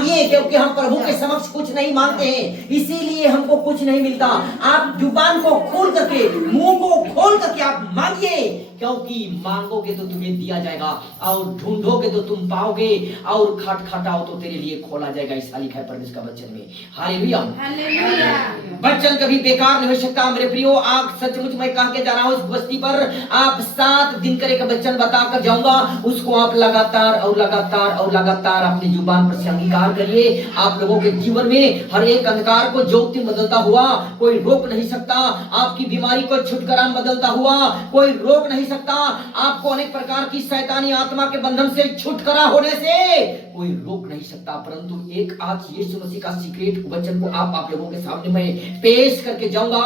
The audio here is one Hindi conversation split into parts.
मांगिए, क्योंकि हम प्रभु के समक्ष कुछ नहीं मांगते हैं, इसीलिए हमको कुछ नहीं मिलता। आप जुबान को खोल करके, मुंह को खोल करके आप मांगिए, क्योंकि मांगोगे तो तुम्हें दिया जाएगा, और ढूंढोगे तो तुम पाओगे, और खटखटाओ तो तेरे लिए खोला जाएगा। ऐसा लिखा है परमेश्वर का वचन में। हालेलुया। वचन कभी बेकार नहीं हो सकता मेरे प्रियो। आप सचमुच मैं कह के जा रहा हूं, इस बस्ती पर आप 7 दिन करे का वचन बताकर जाऊंगा, उसको आप लगातार और लगातार और लगातार अपनी जुबान पर से अंगीकार करिए। आप लोगों के जीवन में हर एक अंधकार को ज्योति बदलता हुआ कोई रोक नहीं सकता। आपकी बीमारी को छुटकारा बदलता हुआ कोई रोक नहीं सकता। आपको अनेक प्रकार की शैतानी आत्मा के बंधन से छुटकारा होने से कोई रोक नहीं सकता। परंतु एक आज यीशु मसीह का सीक्रेट वचन को आप लोगों के सामने मैं पेश करके जाऊंगा।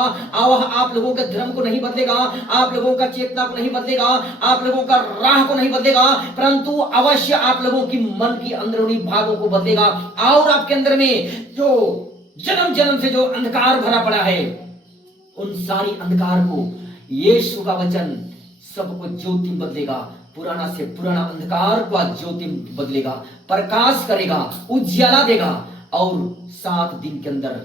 आप लोगों के धर्म को नहीं बदलेगा, आप लोगों का चेतना को नहीं बदलेगा, आप लोगों का राह को नहीं बदलेगा, परंतु अवश्य आप लोगों की मन की अंदरूनी भागों को बदलेगा। और आपके अंदर में जो जन्म जन्म से जो अंधकार भरा पड़ा है, उन सारी अंधकार को यीशु का वचन सबको ज्योति बदलेगा। पुराना से पुराना अंधकार को आज ज्योति बदलेगा, प्रकाश करेगा, उज्याला देगा। और 7 दिन के अंदर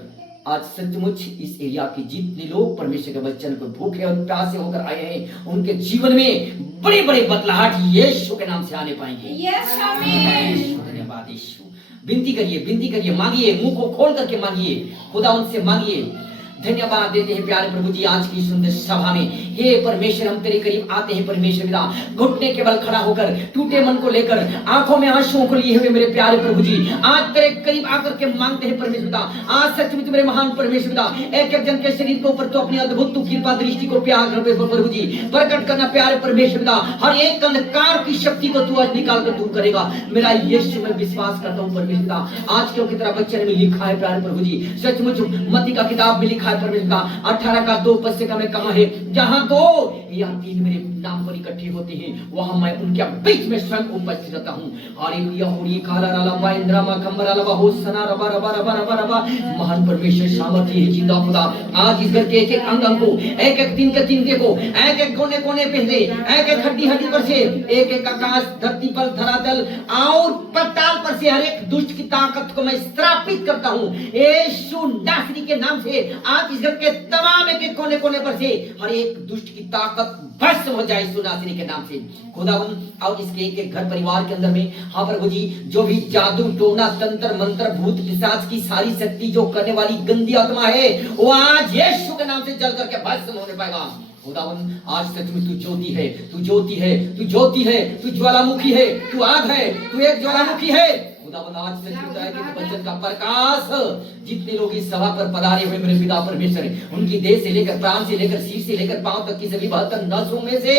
आज सचमुच इस एरिया के जितने लोग परमेश्वर के वचन को भूखे और प्यासे होकर आए हैं, उनके जीवन में बड़े बड़े बदलाहट यीशु के नाम से आने पाएंगे। धन्यवाद यीशु। विनती करिए, मांगिए, मुंह को खोल करके मांगिए, खुदा उनसे मांगिए। धन्यवाद देते हैं प्यारे प्रभु जी आज की सुंदर सभा में। हे परमेश्वर, हम तेरे करीब आते हैं परमेश्वर पिता, घुटने के बल खड़ा होकर, टूटे मन को लेकर, आंखों में आंसुओं को लिए हुए मेरे प्यारे प्रभु जी, आज तेरे करीब आकर के मांगते हैं परमेश्वर पिता। आज सचमुच मेरे महान परमेश्वर पिता, एक एक जन के शरीर के ऊपर तो अपनी अद्भुत कृपा दृष्टि को प्यार प्रभु जी प्रकट करना प्यारे परमेश्वर पिता। हर एक अंधकार की शक्ति को तू आज निकाल कर दूर करेगा मेरा यीशु। मैं विश्वास करता हूँ परमेश्वर पिता, आज क्योंकि तेरा वचन में लिखा है प्यारे प्रभु जी, सचमुच मत्ती का किताब में लिखा है परमेश्वर 18 का 2 पद से का मैं कहा है, जहां 2 या 3 मेरे नाम पर इकट्ठे होते हैं, वहां मैं उनके बीच में स्वयं उपस्थित रहता हूं। हालेलुया। होरी काला रलवा इंद्रमा खंबरा रलवा होसना रबा रबा रबा रबा रबा। महान परमेश्वर सामर्थ्य है जिंदा खुदा। आज इस घर के एक एक अंग को, एक एक दिन के तिनके को, एक एक कोने कोने पे से, एक एक हड्डी हड्डी पर से, एक एक आकाश धरती पर धरातल और पाताल पर से हर एक दुष्ट की ताकत को मैं स्थापित करता हूं यीशु नासरी के नाम से। आज इस घर के तमाम एक कोने कोने पर से हर एक दुष्ट की ताकत भस्म हो जाए यीशु नासरी के नाम से खुदावन। और इसके एक एक घर परिवार के अंदर में हाँ प्रभु जी, जो भी जादू टोना तंत्र मंत्र भूत पिशाच की सारी शक्ति जो करने वाली गंदी आत्मा है, वो आज यीशु के नाम से जल करके भस्म होने पाएगा खुदावन। आज सच में तू ज्योति है, तू ज्योति है, तू ज्योति है, तू ज्वालामुखी है, तू आग है, तू एक ज्वालामुखी है खुदावन। आज सच में है कि वचन का प्रकाश जितने लोग इस सभा पर पधारे हुए मेरे पिता परमेश्वर, उनकी देह से लेकर प्राण से लेकर शीश से लेकर पांव तक की सभी 72 नसों में से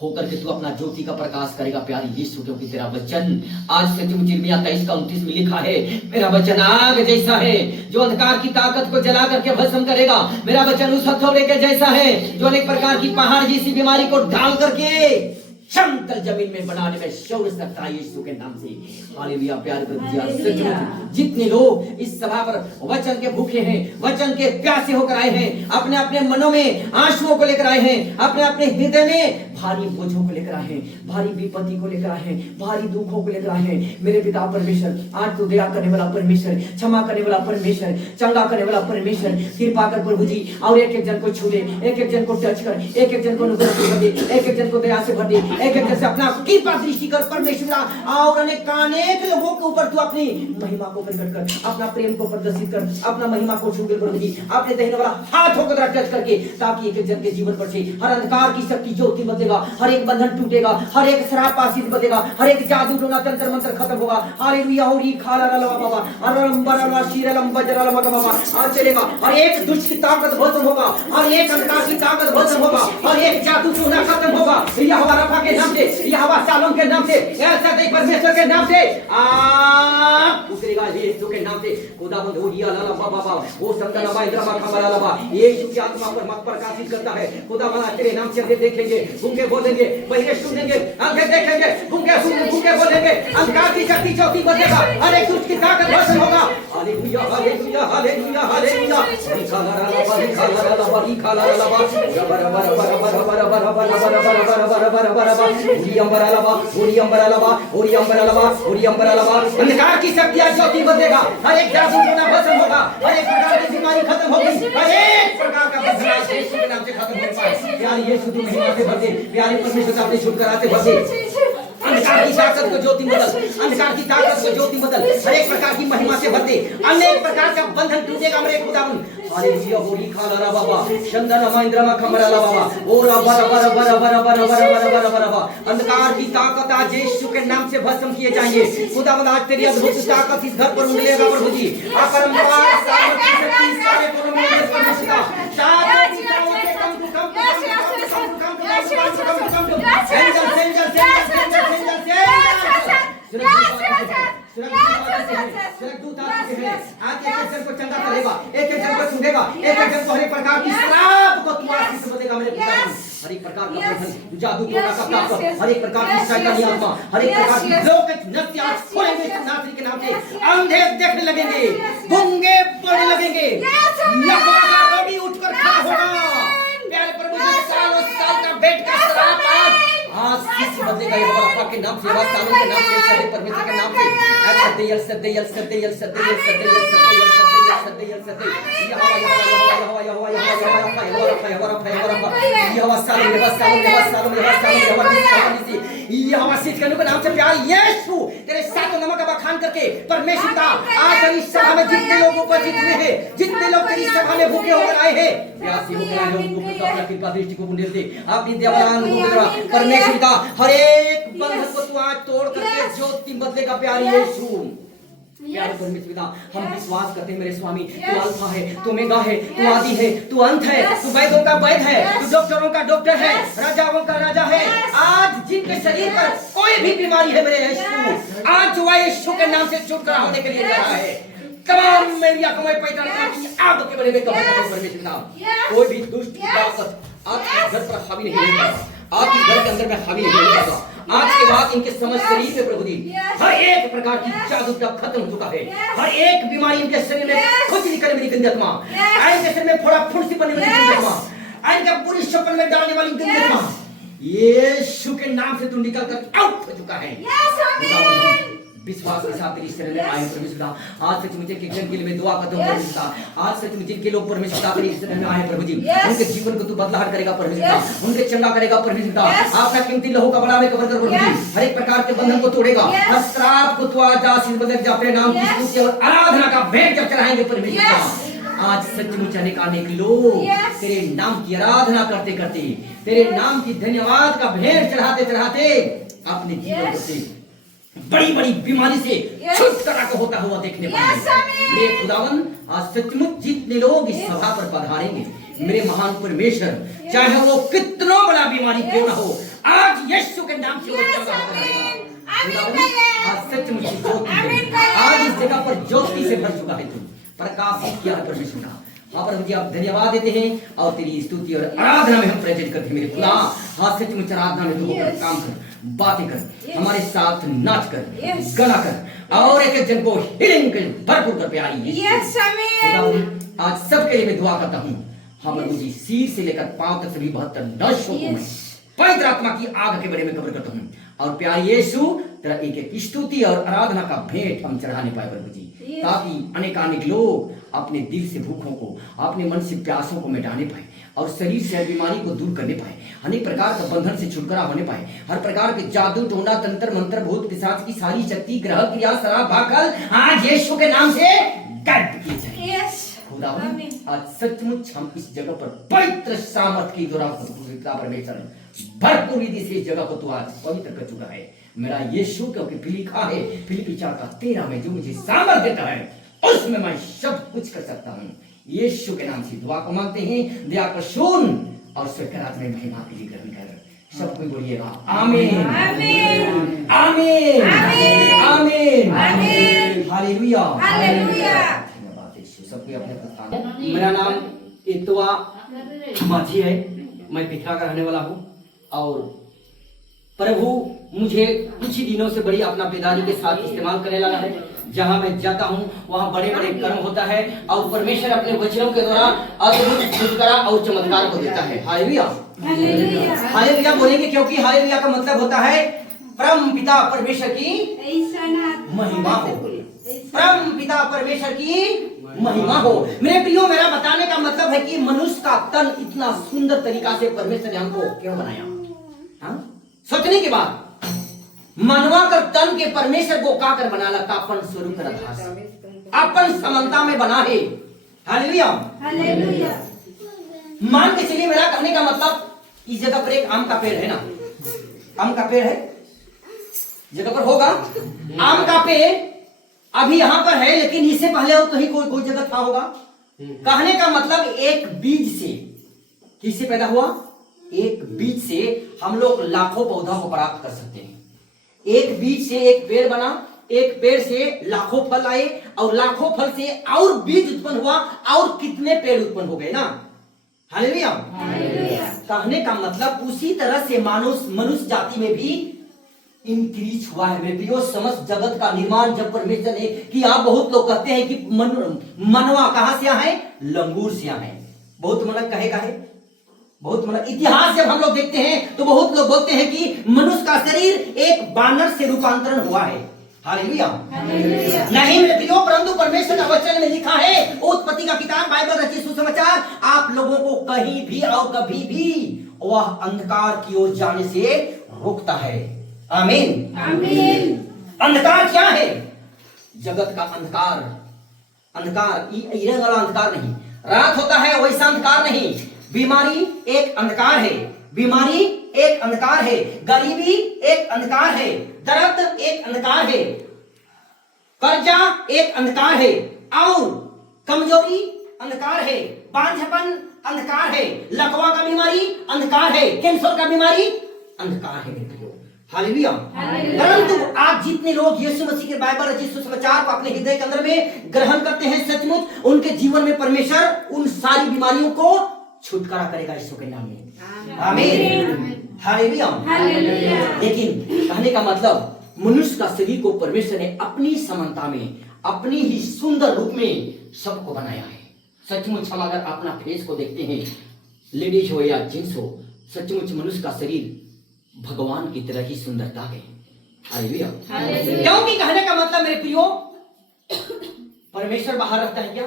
होकर के तू अपना ज्योति का प्रकाश करेगा प्यारे यीशु। क्योंकि तेरा वचन आज सचमुच यिर्मयाह 23 का 29 में लिखा है, मेरा वचन आग जैसा है जो अंधकार की ताकत को जला करके भस्म करेगा। मेरा वचन उस हथौड़े के जैसा है जो अनेक प्रकार की पहाड़ जैसी बीमारी को ढाल करके समतल जमीन में बनाने में शौर्य रखता है यीशु के नाम से। हालेलुया। प्यारे सचमुच जितने लोग इस सभा पर वचन के भूखे हैं, वचन के प्यासे होकर आए हैं, अपने अपने मनों में आंसुओं को लेकर आए हैं, अपने अपने हृदय में भारी बोझों को लेकर आए हैं, भारी विपत्ति को लेकर आए हैं, भारी दुखों को लेकर आए हैं मेरे पिता परमेश्वर। आज तो दया करने वाला परमेश्वर, क्षमा करने वाला परमेश्वर, चंगा करने वाला परमेश्वर, कृपा कर प्रभु जी। और एक एक जन को छू दे, एक एक जन को टच कर, एक एक जन को अनुग्रह कर दे, एक एक जन को दया से भर दे, एक एक जन से अपना कृपा दृष्टि कर परमेश्वर। और अनेक लोगों के ऊपर तू अपनी महिमा को प्रकट कर, अपना प्रेम को प्रदर्शित कर, अपना महिमा को छू दे प्रभु जी, अपने दाहिने वाला हाथों को टच करके, ताकि एक एक जन के जीवन पर से हर अंधकार की शक्ति ज्योति बदलेगा, हर एक बंधन टूटेगा, हर एक शराब पाशित बदलेगा, हर एक जादू टोना तंत्र मंत्र खत्म होगा। हालेलुया। होरी खाला रलवा बाबा अरम बरवा शीरलम बजरलम बाबा आज चलेगा। हर एक दुष्ट की ताकत भस्म होगा, हर एक अंधकार की ताकत भस्म होगा, हर एक जादू टोना खत्म होगा यहोवा रफा के नाम से, यहोवा शालोम के नाम से, ऐसा परमेश्वर के नाम से उतरेगा ये यीशु के नाम से खुदावंद हो या ला बाबा बाबा वो संतना माइंद्रा मा खमरा ला बा यीशु की आत्मा पर मत प्रकाशित करता है खुदावंद आज तेरे नाम से अंधे देखेंगे गूंगे बोलेंगे बहिरे सुनेंगे आंखें देखेंगे गूंगे बोलेंगे अंधकार की शक्ति चौकी बदलेगा हर एक दुष्ट की ताकत भस्म होगा हालेलुया हालेलुया हालेलुया हालेलुया निकाला ला बा निकाला ला बा निकाला ला बा बरा बरा बरा बरा बरा बरा बरा बरा बरा बरा बरा बरा बरा उरी अंबरा ला बा उरी अंबरा ला बा उरी अंबरा ला बा उरी अंबरा ला बा अंधकार की शक्ति आज ज्योति बदलेगा हर एक जादू टोना भस्म होगा हर एक प्रकार की बीमारी खत्म होगी हर एक प्रकार का बंधन आज यीशु के नाम से खत्म होगा प्यारे यीशु की महिमा से भर दे प्यारे परमेश्वर का अपने छुटकारा से भर दे अंधकार की ताकत को ज्योति बदल अंधकार की ताकत को ज्योति बदल हर एक प्रकार की महिमा से भर दे अनेक प्रकार का बंधन टूटेगा मेरे खुदावन हालेलुया होली खाला रा बाबा शंदन महेंद्र मा खमरा ला बाबा ओरा बरा बरा बरा बरा बरा बरा बरा बरा बरा अंधकार की ताकत आज यीशु के नाम से भस्म किए जाएंगे खुदावन आज तेरी अद्भुत ताकत इस घर पर उंडलेगा प्रभु जी अपरंपार सामर्थ्य शक्ति इस सारे को उंडले परमेश्वर शादी की ताकत से को चंगा करेगा एक जन को छूटेगा एक जन को हर एक प्रकार की श्राप को तू आशीष बदेगा मेरे पिता हर एक प्रकार का बंधन जादू टोना का ताकत हर एक प्रकार की शैतानी आत्मा हर एक प्रकार की लोक नृत्य आज खोलेंगे नासरी के नाम से अंधे देखने लगेंगे गूंगे पड़ने लगेंगे लकवा का रोटी उठकर खड़ा होगा प्यारे प्रभु जी सालों साल का बेट का श्राप आज किसी बदलेगा ये बाबा के नाम से सालों के नाम से सदे परमेश्वर के नाम से सदैयल सदैयल सदैयल सदैयल सदैयल सदैयल सदैयल सदैयल यीशु तेरे सातों नामों का बखान करके परमेश्वर का आज इस सभा में जितने लोगों को जितने हैं जितने लोग तेरी सभा में भूखे होकर आए हैं प्यासे होकर आए हैं उनको अपना कृपा दृष्टि को पुण्य दे अपनी दयावान परमेश्वर का हर एक बंधन को तू आज तोड़ करके ज्योति बदलेगा प्यारे यीशु प्यारे परमेश्वर हम विश्वास करते हैं मेरे स्वामी तू अल्फा है तू ओमेगा है तू आदि है तू अंत है तू वैद्यों का वैद्य है तू डॉक्टरों का डॉक्टर है राजाओं का राजा है आज जिनके शरीर पर कोई भी बीमारी है मेरे यीशु आज जो यीशु के नाम से छुटकारा होने के लिए जा रहा है तमाम मेरी आंखों में पैदा आग के बड़े में कवर परमेश्वर नाम कोई भी दुष्ट ताकत आपके घर पर हावी नहीं होगा आपके घर के अंदर में हावी नहीं होगा आज के बाद इनके समझ शरीर में प्रभु जी हर एक प्रकार की जादू का खत्म हो चुका है हर एक बीमारी इनके शरीर में कुछ नहीं करने वाली गंदी आत्मा इनके शरीर में फोड़ा फुंसी बनने वाली गंदी आत्मा इनका पूरी शक्ल में डालने वाली गंदी आत्मा यीशु के नाम से तू निकल कर आउट हो चुका है विश्वास के साथ तेरी शरण में आए परमेश्वर आज सच मुझे जन के लिए मैं दुआ करता हूं परमेश्वर आज सच मुझे जिनके लोग परमेश्वर तेरी शरण में आए प्रभु जी उनके जीवन को तू बदलाव करेगा परमेश्वर उनके चंगा करेगा परमेश्वर आपका कीमती लहू का बड़ा में कवर कर प्रभु जी हर एक प्रकार के बंधन को तोड़ेगा हर श्राप को तू आज आशीष बदल जा अपने नाम की स्तुति और आराधना का भेंट जब चढ़ाएंगे परमेश्वर आज सचमुच अनेक लोग तेरे नाम की आराधना करते करते तेरे नाम की धन्यवाद का भेंट चढ़ाते चढ़ाते अपने जीवन से बड़ी बड़ी बीमारी से छुटकारा को होता हुआ देखने पाएंगे मेरे खुदावन आज सचमुच जितने लोग इस सभा पर पधारेंगे मेरे महान परमेश्वर चाहे वो कितना बड़ा बीमारी क्यों ना हो आज यीशु के नाम से वो चंगा होकर रहेगा आज सचमुच ज्योति आज इस जगह पर ज्योति से भर चुका है तू प्रकाशित किया है परमेश्वर का हाँ प्रभु जी आप धन्यवाद देते हैं और तेरी स्तुति और आराधना में हम प्रेजेंट करते हैं मेरे खुदा हाँ सचमुच आराधना में तू होकर काम कर बातें कर हमारे साथ नाच कर गाना कर और एक जन को हीलिंग कर भरपूर कर प्यारी आज सबके लिए मैं दुआ करता हूँ हाँ प्रभु जी सिर से लेकर पांव तक सभी 72 नशों को मैं पवित्र आत्मा की आग के बड़े में कवर करता हूँ और प्यारे यीशु तेरा एक एक स्तुति और आराधना का भेंट हम चढ़ाने पाए प्रभु जी ताकि अनेक लोग अपने दिल से भूखों को अपने मन से प्यासों को मिटाने पाए और शरीर से बीमारी को दूर करने पाए अनेक प्रकार का बंधन से छुटकारा होने पाए हर प्रकार के जादू टोना तंत्र मंत्र भूत पिशाच की सारी शक्ति ग्रह क्रिया शराब भाकल आज यीशु के नाम से गायब की जाए आज सचमुच हम इस जगह पर पवित्र सामर्थ की परमेश्वर भरपूर विधि से इस जगह को तू आज पवित्र कर चुका है मेरा यीशु क्योंकि लिखा है फिलिप्पी 4:13 में जो मुझे सामर्थ देता है उसमें मैं सब कुछ कर सकता हूँ यीशु के नाम से दुआ को मांगते हैं दया को सुन और स्वीकार में महिमा के लिए ग्रहण कर सब कोई बोलिएगा आमीन आमीन आमीन आमीन आमीन हालेलुया। हालेलुया। धन्यवाद यीशु। सबके अपने स्थान। मेरा नाम इतवा माझी है, मैं पिथरा का रहने वाला हूँ और प्रभु मुझे कुछ ही दिनों से बड़ी अपना पिताजी के साथ इस्तेमाल करने लगा है। जहाँ मैं जाता हूँ वहाँ बड़े बड़े कर्म होता है और परमेश्वर अपने वचनों के द्वारा अद्भुत छुटकारा और चमत्कार को देता है। हालेलुया। हालेलुया बोलेंगे क्योंकि हालेलुया का मतलब होता है परम पिता परमेश्वर की महिमा हो। परम पिता परमेश्वर की महिमा हो। मेरे प्रियो, मेरा बताने का मतलब है कि मनुष्य का तन इतना सुंदर तरीका से परमेश्वर ने हमको क्यों बनाया। हाँ? सोचने के बाद मनवा कर तन के परमेश्वर को का कर बना लगा अपन स्वरूप कर आधार से अपन समानता में बना है। हालेलुया। हालेलुया। मान के चलिए, मेरा कहने का मतलब इस जगह पर एक आम का पेड़ है ना, आम का पेड़ है, जगह पर होगा आम का पेड़ अभी यहाँ पर है, लेकिन इससे पहले और कहीं कोई जगह था होगा। कहने का मतलब एक बीज से किससे पैदा हुआ, एक बीज से हम लोग लाखों पौधा को प्राप्त कर सकते हैं। एक बीज से एक पेड़ बना, एक पेड़ से लाखों फल आए और लाखों फल से और बीज उत्पन्न हुआ और कितने पेड़ उत्पन्न हो गए ना। हालेलुया। कहने का मतलब उसी तरह से मनुष्य जाति में भी इंक्रीज हुआ है। मेरे प्रियो, समस्त जगत का निर्माण जब परमेश्वर ने किया, बहुत लोग कहते हैं कि मनवा कहां से आए, लंगूर से आए। बहुत मन कहेगा है, बहुत मतलब इतिहास जब हम लोग देखते हैं तो बहुत लोग बोलते हैं कि मनुष्य का शरीर एक बानर से रूपांतरण हुआ है। हालेलुया। नहीं मेरे प्रियो, परंतु परमेश्वर का वचन में लिखा है, उत्पत्ति का किताब बाइबल रचित सुसमाचार आप लोगों को कहीं भी और कभी भी वह अंधकार की ओर जाने से रोकता है। आमीन। आमीन। अंधकार क्या है? जगत का अंधकार। अंधकार ये वाला अंधकार नहीं, रात होता है वैसा अंधकार नहीं। बीमारी एक अंधकार है, बीमारी एक अंधकार है, गरीबी एक अंधकार है, दर्द एक अंधकार है, कर्जा एक अंधकार है और कमजोरी अंधकार है, बांझपन अंधकार है, लकवा का बीमारी अंधकार है, कैंसर का बीमारी अंधकार है। हालेलुया। परंतु आज जितने लोग यीशु मसीह के बाइबल रचित सुसमाचार को अपने हृदय के अंदर में ग्रहण करते हैं, सचमुच उनके जीवन में परमेश्वर उन सारी बीमारियों को छुटकारा करेगा यीशु के नाम में। आमीन। हालेलुया। लेकिन कहने का मतलब मनुष्य का शरीर को परमेश्वर ने अपनी समानता में, अपनी ही सुंदर रूप में सबको बनाया है। सचमुच हम अगर अपना फेस को देखते हैं, लेडीज हो या जेंट्स हो, सचमुच मनुष्य का शरीर भगवान की तरह ही सुंदरता है। हालेलुया। क्योंकि कहने का मतलब मेरे प्रियो, परमेश्वर बाहर रहता है क्या?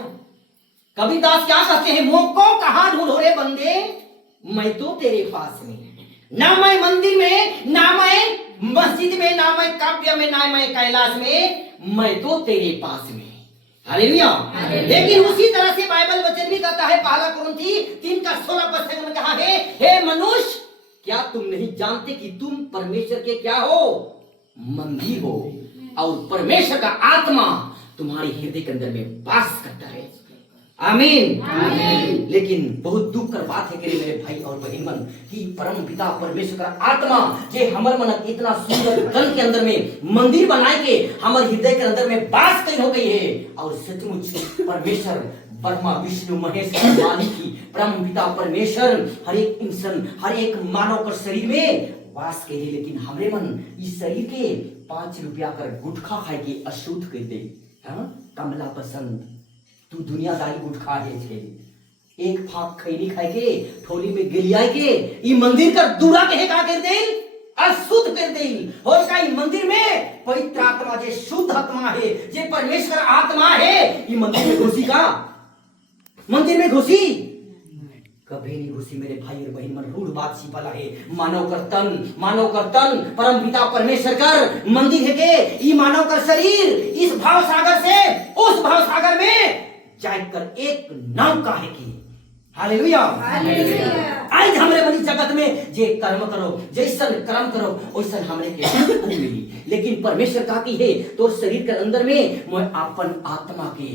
कबीरदास क्या कहते हैं, मोको कहां ढूंढो रे बंदे, मैं तो तेरे पास में, ना मैं मंदिर में, ना मैं मस्जिद में, ना मैं काव्य में, ना मैं कैलाश में, मैं तो तेरे पास में। हालेलुया। लेकिन उसी तरह से बाइबल वचन भी कहता है, पहला कुरिन्थी 3:16 में कहा है, हे मनुष्य, क्या तुम नहीं जानते कि तुम परमेश्वर के क्या हो, मंदिर हो और परमेश्वर का आत्मा तुम्हारे हृदय के अंदर में वास करता है। आमीन। आमीन। लेकिन बहुत दुख कर बात है कि मेरे भाई और बहन मन, कि परम पिता परमेश्वर का आत्मा जे हमर मन इतना सुंदर तन के अंदर में मंदिर बनाए के हमारे हृदय के अंदर में वास कई हो गई है। और सचमुच परमेश्वर ब्रह्मा विष्णु महेश मालिक की परम पिता परमेश्वर हर एक इंसान, हर एक मानव का शरीर में वास के लिए, लेकिन हमरे मन इस शरीर के 5 रुपया कर गुटखा खाए के अशुद्ध कर दे। कमला पसंद तू दुनियादारी गुटखा है छे, एक फाक खैनी खाए के थोली में गिलियाए के ई मंदिर का दूरा के का कर दे, अशुद्ध कर दे। और का ई मंदिर में पवित्र आत्मा जे शुद्ध आत्मा है, जे परमेश्वर आत्मा है, ई मंदिर में घुसी का, मंदिर में घुसी कभी नहीं घुसी। मेरे भाई और बहन मन, रूढ़ बात सिपला है, मानव कर तन परम पिता परमेश्वर कर मंदिर है के ई मानव का शरीर इस भाव सागर से उस भाव सागर में जाकर एक नाव का है कि। हालेलुया। आज हमरे बनी जगत में जे कर्म करो, जैसन कर्म करो वैसन हमरे के मिली। लेकिन परमेश्वर कहती है तो शरीर के अंदर में मैं अपन आत्मा के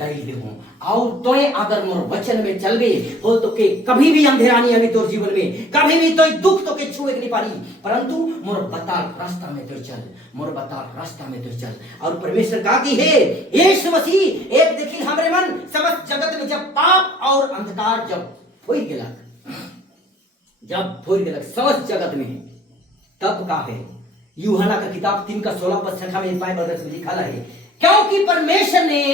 दैल हो और तोय अगर मोर वचन में चलबे हो तो के कभी भी अंधेरा नहीं अभी तोर जीवन में, कभी भी तोय दुख तो के छुए नहीं पारी, परंतु मोर बता रास्ता में तो चल, मोर बता रास्ता में तो चल। और परमेश्वर का की है यीशु मसीह एक देखी हमरे मन समस्त जगत में जब पाप और अंधकार जब फोड़ गेलक, जब फोड़ गेलक समस्त जगत में, तब का है यूहन्ना का किताब 3:16 में पाए बदस में लिखा है, क्योंकि परमेश्वर ने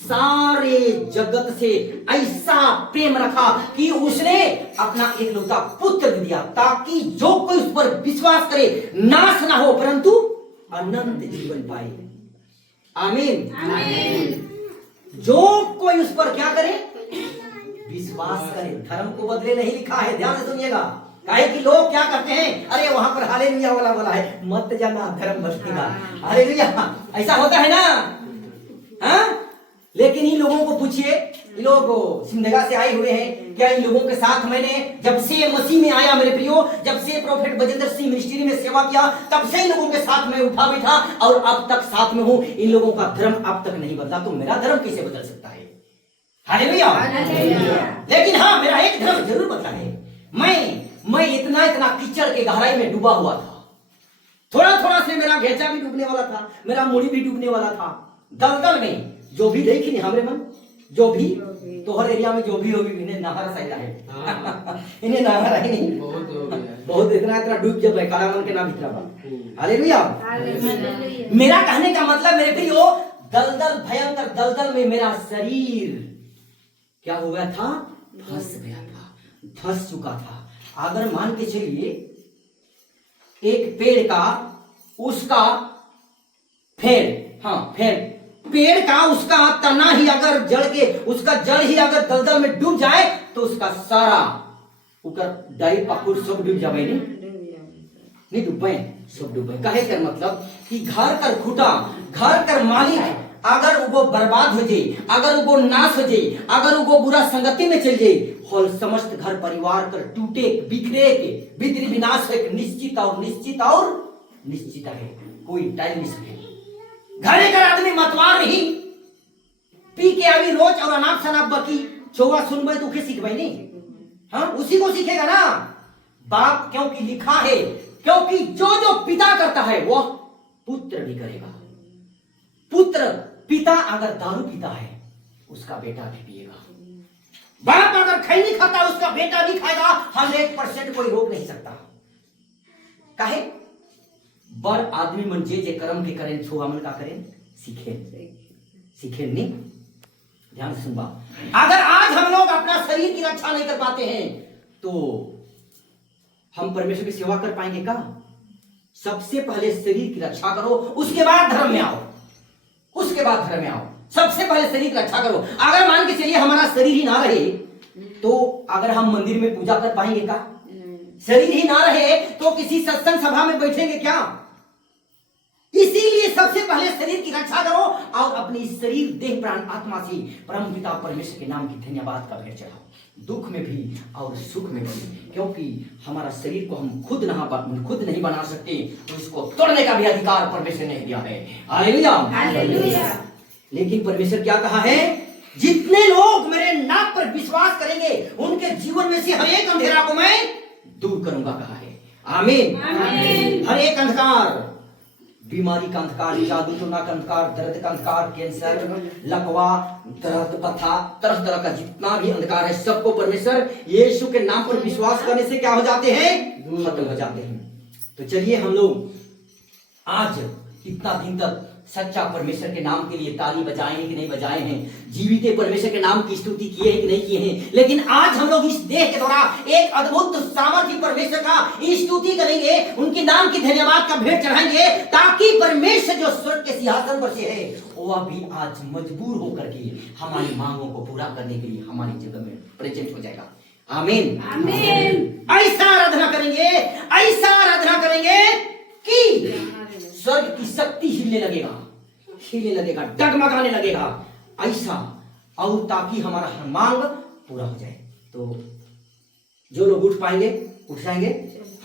सारे जगत से ऐसा प्रेम रखा कि उसने अपना एकलौता पुत्र दिया, ताकि जो कोई उस पर विश्वास करे नाश ना हो परंतु अनंत जीवन पाए। आमीन आमीन। जो कोई उस पर क्या करे, विश्वास करे। धर्म को बदले नहीं लिखा है, ध्यान से सुनिएगा। काहे कि लोग क्या करते हैं, अरे वहां पर हालेलुया वाला बोला है, मत जाना धर्म बदलेगा। हालेलुया, ऐसा होता है ना, हाँ? लेकिन इन लोगों को पूछिए, ये लोग सिंधगा से आए हुए हैं, क्या इन लोगों के साथ मैंने जब से मसीह में आया मेरे प्रियो, जब से प्रोफेट बजेंद्र सिंह मिनिस्ट्री में सेवा किया, तब से इन लोगों के साथ मैं उठा बैठा और अब तक साथ में हूं। इन लोगों का धर्म अब तक नहीं बदला, तो मेरा धर्म कैसे बदल सकता है? हालेलुया। लेकिन हाँ, मेरा एक धर्म जरूर बदला है। मैं इतना कीचड़ के गहराई में डूबा हुआ था, थोड़ा से मेरा घेचा भी डूबने वाला था, मेरा मुड़ी भी डूबने वाला था, दलदल में। जो भी देखी नहीं हमरे मन, जो भी तोहर एरिया में जो भी होगी, इन्हें नहर सही है। इन्हें नहर है नहीं, बहुत इतना डूब जब है काला मन के नाम इतना। हालेलुया। मेरा कहने का मतलब मेरे प्रियो, दलदल, भयंकर दलदल में मेरा शरीर क्या हो गया था, फंस गया था, फंस चुका था। अगर मान के चलिए एक पेड़ का उसका पेड़ का उसका तना ही अगर जड़ के, उसका जड़ ही अगर दलदल में डूब जाए तो उसका सारा ऊपर डाई पकुड़ सब डूब जाए। नहीं डूबे, सब डूबे। कहे कर मतलब कि घर कर खुटा, घर कर मालिक अगर वो बर्बाद हो जाए, अगर वो नाश हो जाए, अगर वो बुरा संगति में चल जाए, होल समस्त घर परिवार कर टूटे बिखरे के बिदरी विनाश एक निश्चित है, कोई टाइम नहीं सके। घरे का आदमी मतवार नहीं पी के अभी रोज और अनाप शनाप बकी चौवा सुनबे तो उसे सीखबे नहीं, हाँ उसी को सीखेगा ना बाप, क्योंकि लिखा है, क्योंकि जो पिता करता है वह पुत्र भी करेगा। पिता अगर दारू पीता है उसका बेटा भी पिएगा, बाप अगर खैनी खाता उसका बेटा भी खाएगा। 100% कोई रोक नहीं सकता। काहे बर आदमी मन जे कर्म के करें छुआ मन का करें सीखे नहीं। ध्यान से सुनबा, अगर आज हम लोग अपना शरीर की रक्षा नहीं कर पाते हैं तो हम परमेश्वर की सेवा कर पाएंगे का? सबसे पहले शरीर की रक्षा करो, उसके बाद धर्म में आओ, सबसे पहले शरीर की रक्षा करो। अगर मान के चलिए हमारा शरीर ही ना रहे तो अगर हम मंदिर में पूजा कर पाएंगे का? शरीर ही ना रहे तो किसी सत्संग सभा में बैठेंगे क्या? इसीलिए सबसे पहले शरीर की रक्षा करो और अपनी शरीर, देह, प्राण, आत्मा से परम पिता परमेश्वर के नाम की धन्यवाद का भेंट चढ़ाओ, दुख में भी और सुख में भी, क्योंकि हमारा शरीर को हम खुद नहीं बना सकते, तो इसको तोड़ने का भी अधिकार परमेश्वर ने दिया है। हालेलुया। लेकिन परमेश्वर क्या कहा है, जितने लोग मेरे नाम पर विश्वास करेंगे उनके जीवन में से हर एक अंधेरा को मैं दूर करूंगा कहा है। आमीन। हर एक अंधकार, बीमारी का अंधकार, जादू टोना का अंधकार, दर्द का अंधकार, कैंसर, लकवा, तरह तरह का जितना भी अंधकार है, सबको परमेश्वर यीशु के नाम पर विश्वास करने से क्या हो जाते हैं, खत्म हो जाते हैं। तो चलिए हम लोग आज इतना दिन तक सच्चा परमेश्वर के नाम के लिए ताली बजाए हैं कि नहीं बजाए हैं, जीवित परमेश्वर के नाम की स्तुति किए हैं कि नहीं किए हैं, लेकिन आज हम लोग इस देह के द्वारा एक अद्भुत सामर्थ्य परमेश्वर का स्तुति करेंगे, उनके नाम की धन्यवाद का भेंट चढ़ाएंगे, ताकि परमेश्वर जो स्वर्ग के सिंहासन पर से है वह भी आज मजबूर होकर के हमारी मांगों को पूरा करने के लिए हमारी जगह में प्रेजेंट हो जाएगा। आमीन आमीन। ऐसा आराधना करेंगे कि स्वर्ग की शक्ति हिलने लगेगा, डगमगाने लगेगा, ऐसा, और ताकि हमारा मांग पूरा हो जाए। तो जो लोग उठ पाएंगे उठ जाएंगे,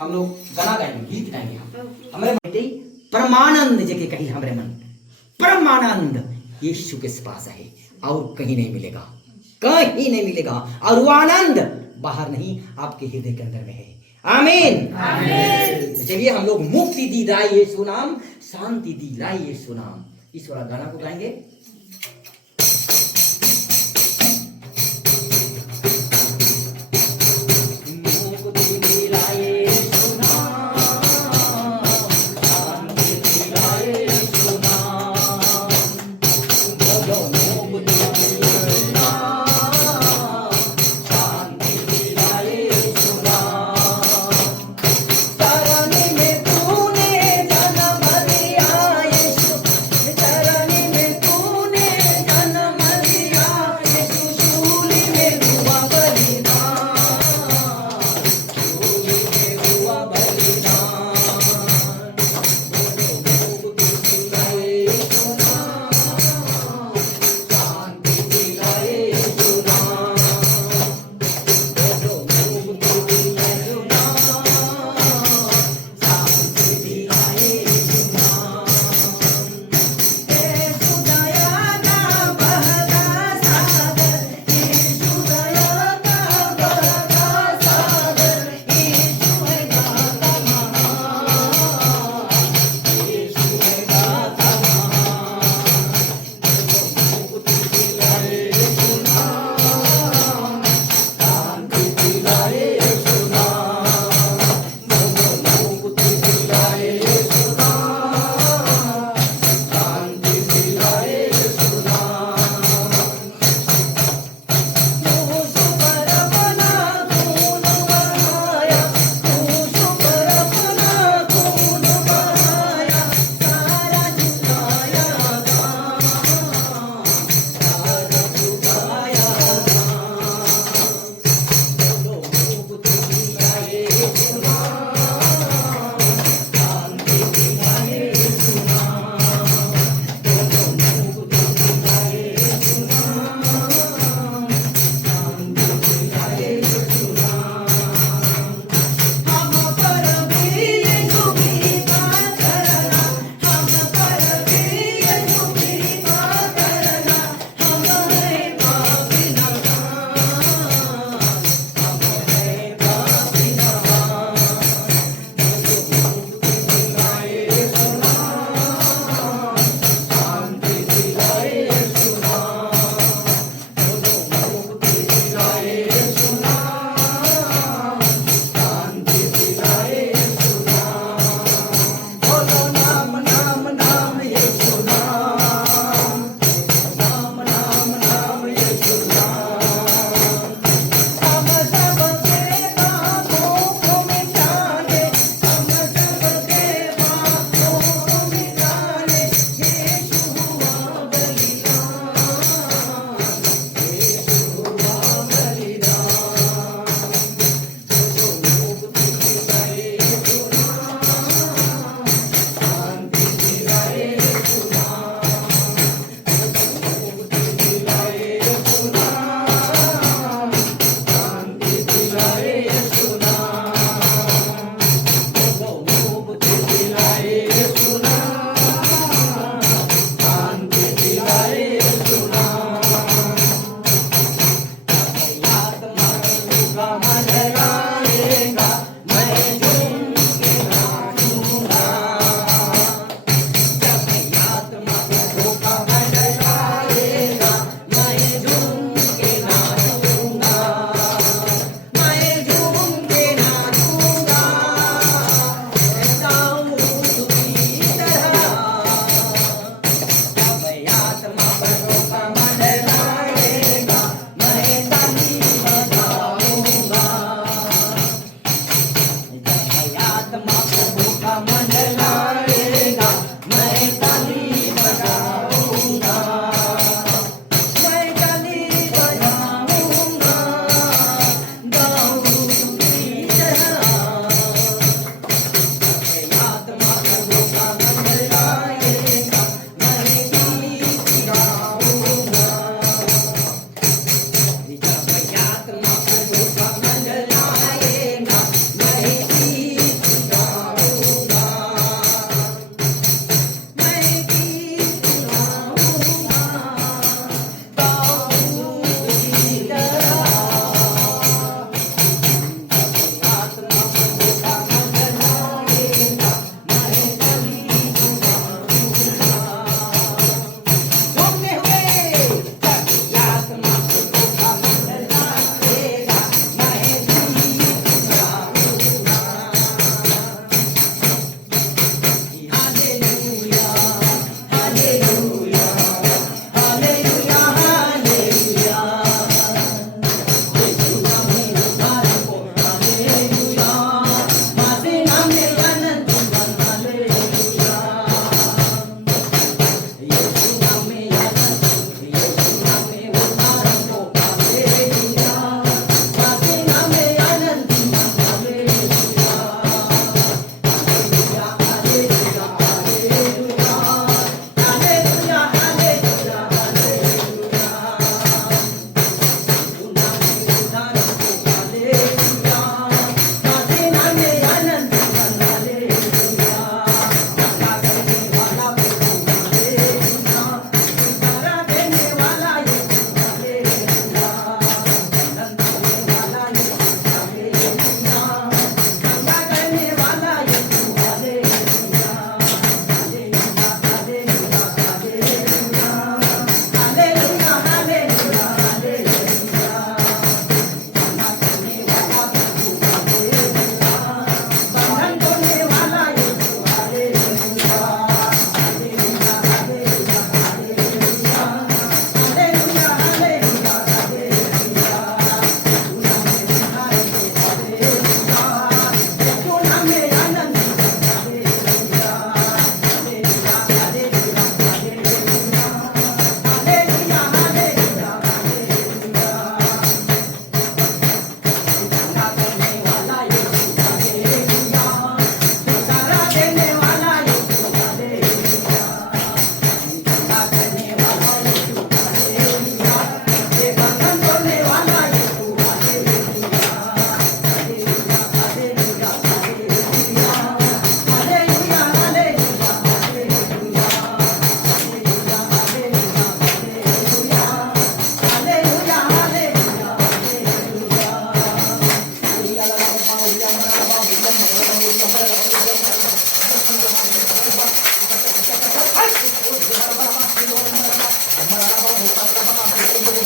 हम लोग गाना गाएंगे, गीत गाएंगे। हमारे बेटे परमानंद जगह कही हमारे मन, परमानंद यीशु के पास है, और कहीं नहीं मिलेगा, कहीं नहीं मिलेगा। और वो आनंद बाहर नहीं, आपके हृदय के अंदर में है। आमीन। चलिए हम लोग मुक्ति दिलाए यीशु नाम, शांति दिलाए यीशु नाम, इस वाला गाना को गाएंगे।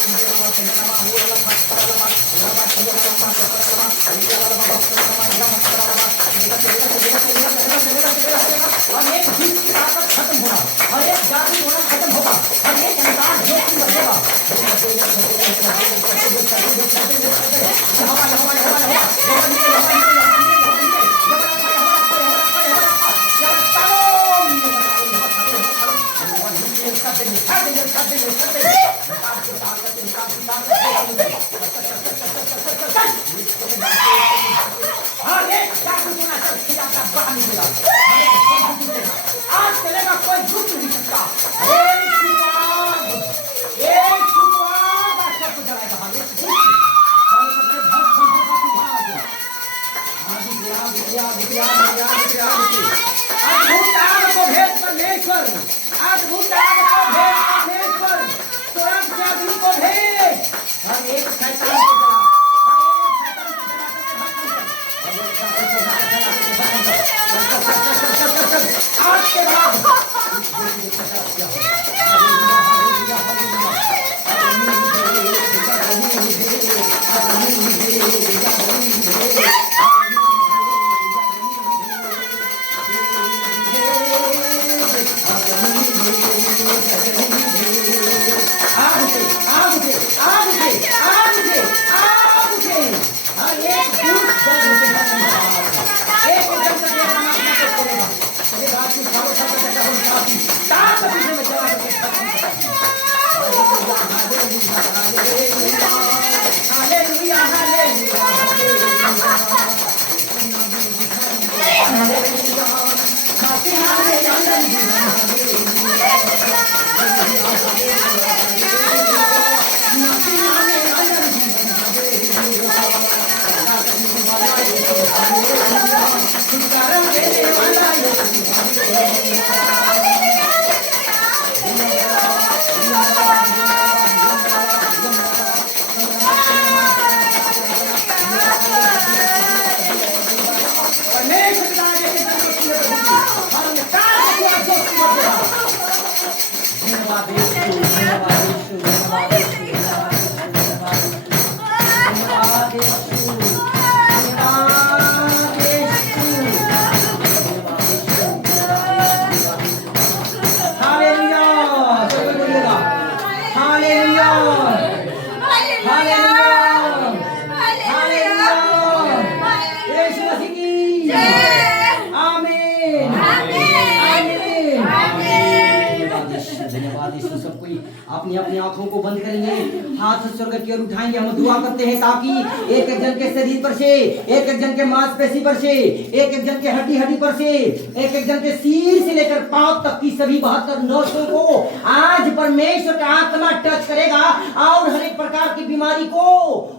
और एक जीत की ताकत खत्म होगा, और एक जाति होना खत्म होगा, और एक इंसान जोखिम बचेगा। आज चलेगा कोई रुक नहीं सकता। आज के बाद अपनी अपनी आंखों को बंद करेंगे, हाथ स्वर्ग की ओर उठाएंगे। हम दुआ करते हैं ताकि एक एक जन के शरीर पर से, एक एक जन के मांसपेशी पर से, एक एक जन के हड्डी हड्डी पर से, एक एक जन के सिर से लेकर पांव तक की सभी 72 नसों को आज परमेश्वर का आत्मा टच करेगा और हर एक प्रकार की बीमारी को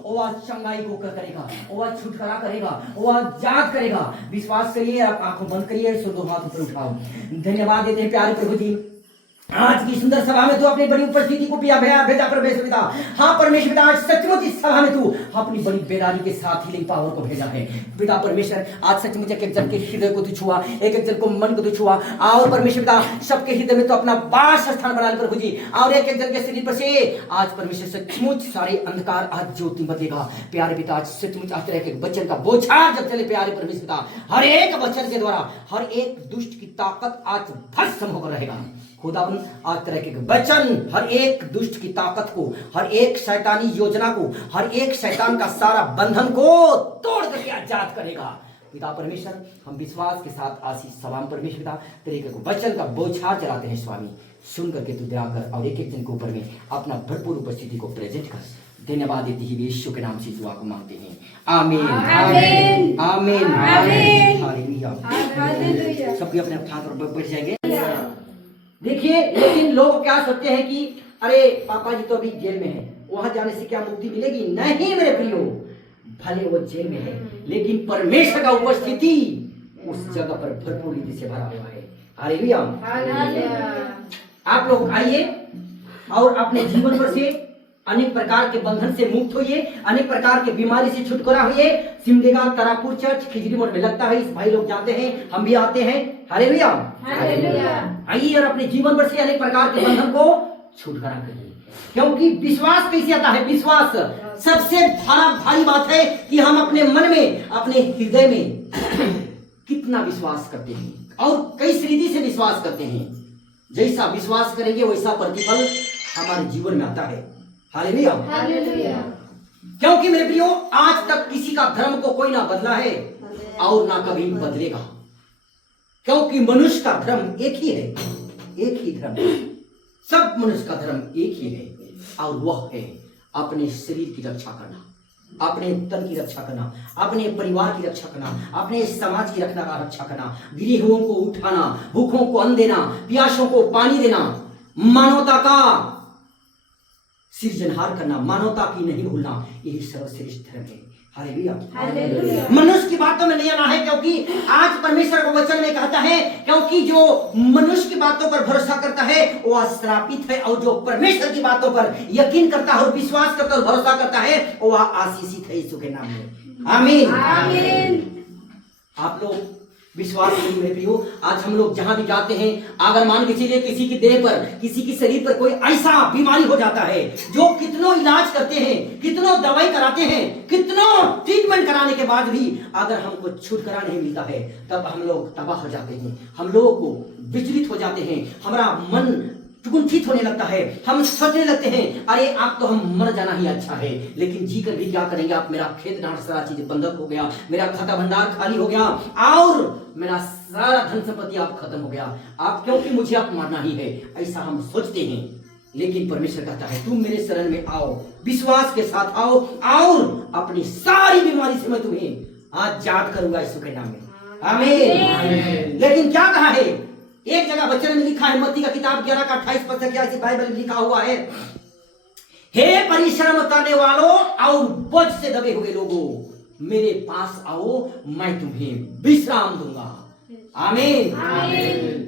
वो आज चंगाई को करेगा, वो आज छुटकारा करेगा, वो आज जाग करेगा। विश्वास करिए, आप आंखों बंद करिए, दो हाथ ऊपर उठाओ। धन्यवाद देते हैं प्यारे प्रभु जी, आज की सुंदर सभा में तू अपनी बड़ी उपस्थिति को भेजा परमेश्वर पिता। हाँ परमेश्वर पिता, आज सचमुच इस सभा में तू अपनी बड़ी बेदारी के साथ हीलिंग पावर को भेजा है पिता परमेश्वर। आज सचमुच एक एक जन के हृदय को तू छुआ, एक एक जन को मन को तू छुआ, और परमेश्वर पिता सबके हृदय में तो अपना वास स्थान बना प्रभु जी, और एक एक जन के शरीर पर से आज परमेश्वर सचमुच सारे अंधकार आज ज्योति बदलेगा प्यारे पिता। आज सचमुच आज तरह के वचन का बोझार जब चले प्यारे परमेश्वर पिता, हर एक वचन के द्वारा हर एक दुष्ट की ताकत आज भस्म होकर रहेगा खुदावन। आज तरह के वचन हर एक दुष्ट की ताकत को, हर एक शैतानी योजना को, हर एक शैतान का सारा बंधन को तोड़ करके आजाद करेगा पिता परमेश्वर। हम विश्वास के साथ आशीष सलाम परमेश्वर पिता तेरे के वचन का बोझार चलाते हैं स्वामी, सुन करके तू दया कर और एक एक जन के ऊपर में अपना भरपूर उपस्थिति को प्रेजेंट कर। धन्यवाद देते ही यीशु के नाम से दुआ को मांगते हैं, आमीन आमीन आमीन आमीन हालेलुया। सबके अपने स्थान पर बैठ जाएंगे। देखिए, लेकिन लोग क्या सोचते हैं कि अरे पापा जी तो अभी जेल में है, वहां जाने से क्या मुक्ति मिलेगी? नहीं मेरे प्रियो, भले वो जेल में है लेकिन परमेश्वर का उपस्थिति उस जगह पर भरपूर रीति से भरा हुआ है। हालेलुया। आप लोग आइए और अपने जीवन पर से अनेक प्रकार के बंधन से मुक्त होइए, अनेक प्रकार के बीमारी से छुटकारा होइए। सिमडेगा तारापुर चर्च खिजड़ी मोड़ में लगता है, इस भाई लोग जाते हैं, हम भी आते हैं। हालेलुया। आइए और अपने जीवन पर से अनेक प्रकार के बंधन को छुटकारा करिए। क्योंकि विश्वास कैसे आता है? विश्वास सबसे भारी बात है कि हम अपने मन में, अपने हृदय में कितना विश्वास करते हैं और किस रीति से विश्वास करते हैं। जैसा विश्वास करेंगे वैसा प्रतिफल हमारे जीवन में आता है। हालेलुया। हालेलुया। क्योंकि मेरे प्रियो, आज तक किसी का धर्म को कोई ना बदला है और ना कभी बदलेगा। क्योंकि मनुष्य का धर्म एक ही है, एक ही धर्म, सब मनुष्य का धर्म एक ही है और वह है अपने शरीर की रक्षा करना, अपने तन की रक्षा करना, अपने परिवार की रक्षा करना, अपने समाज की रक्षा करना, गिरे हुओं को उठाना, भूखों को अन्न देना, प्यासों को पानी देना, मानवता का सृजनहार करना, मानवता की नहीं भूलना, यही सर्वश्रेष्ठ धर्म है। हालेलुया। हालेलुया। मनुष्य की बातों में नहीं आना है, क्योंकि आज परमेश्वर को वचन में कहता है, क्योंकि जो मनुष्य की बातों पर भरोसा करता है वह श्रापित है और जो परमेश्वर की बातों पर यकीन करता है और विश्वास करता है और भरोसा करता है वह आशीषित है यीशु के नाम में। आमीन। आमीन। आप लोग विश्वास करिए मेरे प्रियो, आज हम लोग जहां भी जाते हैं, अगर मान के चलिए किसी की देह पर, किसी की शरीर पर कोई ऐसा बीमारी हो जाता है जो कितनों इलाज करते हैं, कितनों दवाई कराते हैं, कितनों ट्रीटमेंट कराने के बाद भी अगर हमको छुटकारा नहीं मिलता है, तब हम लोग तबाह हो जाते हैं, हम लोगों को विचलित हो जाते हैं, हमारा मन कुंठित होने लगता है, हम सोचने लगते हैं अरे आप तो हम मर जाना ही अच्छा है, लेकिन जी कर भी क्या करेंगे आप? मेरा खेत डांट सारा चीज बंधक हो गया, मेरा खाता भंडार खाली हो गया और मेरा सारा धन संपत्ति आप खत्म हो गया, आप क्योंकि मुझे आप मरना ही है, ऐसा हम सोचते हैं। लेकिन परमेश्वर कहता है तुम मेरे शरण में आओ, विश्वास के साथ आओ और अपनी सारी बीमारी से मैं तुम्हें आजाद करूंगा यीशु के नाम में। आमीन। लेकिन क्या कहा है? एक जगह वचन में लिखा है, मत्ती का किताब 11 का 28 पद से ऐसी बाइबल में लिखा हुआ है, हे परिश्रम करने वालों और बोझ से दबे हुए लोगों, मेरे पास आओ, मैं तुम्हें विश्राम दूंगा। आमीन।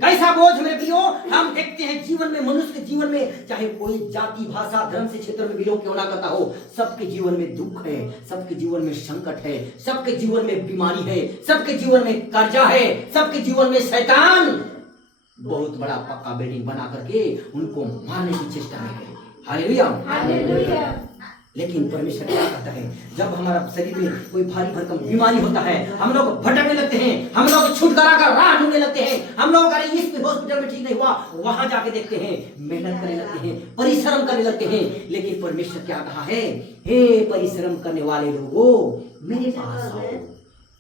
कैसा बोझ मेरे प्रियो? हम देखते हैं जीवन में, मनुष्य के जीवन में, चाहे कोई जाति, भाषा, धर्म से क्षेत्र में बिलोंग क्यों ना करता हो, सबके जीवन में दुख है, सबके जीवन में संकट है, सबके जीवन में बीमारी है, सबके जीवन में कर्जा है, सबके जीवन में शैतान बहुत बड़ा पक्का बिल्डिंग बना करके उनको मारने की चेष्टा में है। हालेलुया। हालेलुया। लेकिन परमेश्वर क्या कहता है? जब हमारा शरीर में कोई भारी भरकम बीमारी होता है, हम लोग भटकने लगते हैं, हम लोग छुटकारा का राह ढूंढने लगते हैं, हम लोग अरे इस हॉस्पिटल में ठीक नहीं हुआ, वहां जाके देखते हैं, मेहनत करने लगते हैं, परिश्रम करने लगते हैं। लेकिन परमेश्वर क्या कहा है? हे परिश्रम करने वाले लोगों, मेरे पास आओ,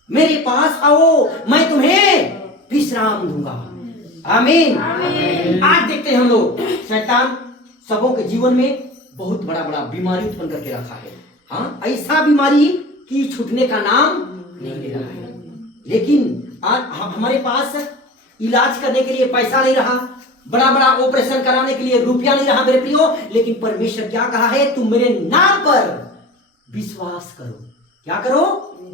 मेरे पास आओ, मैं तुम्हें विश्राम दूंगा। आमीन। आज देखते हैं हम लोग, शैतान सबों के जीवन में बहुत बड़ा बड़ा बीमारी उत्पन्न करके रखा है। हाँ, ऐसा बीमारी की छूटने का नाम नहीं ले रहा है। लेकिन आज हमारे पास इलाज करने के लिए पैसा नहीं रहा, बड़ा बड़ा ऑपरेशन कराने के लिए रुपया नहीं रहा मेरे प्रियो। लेकिन परमेश्वर क्या कहा है? तुम मेरे नाम पर विश्वास करो। क्या करो?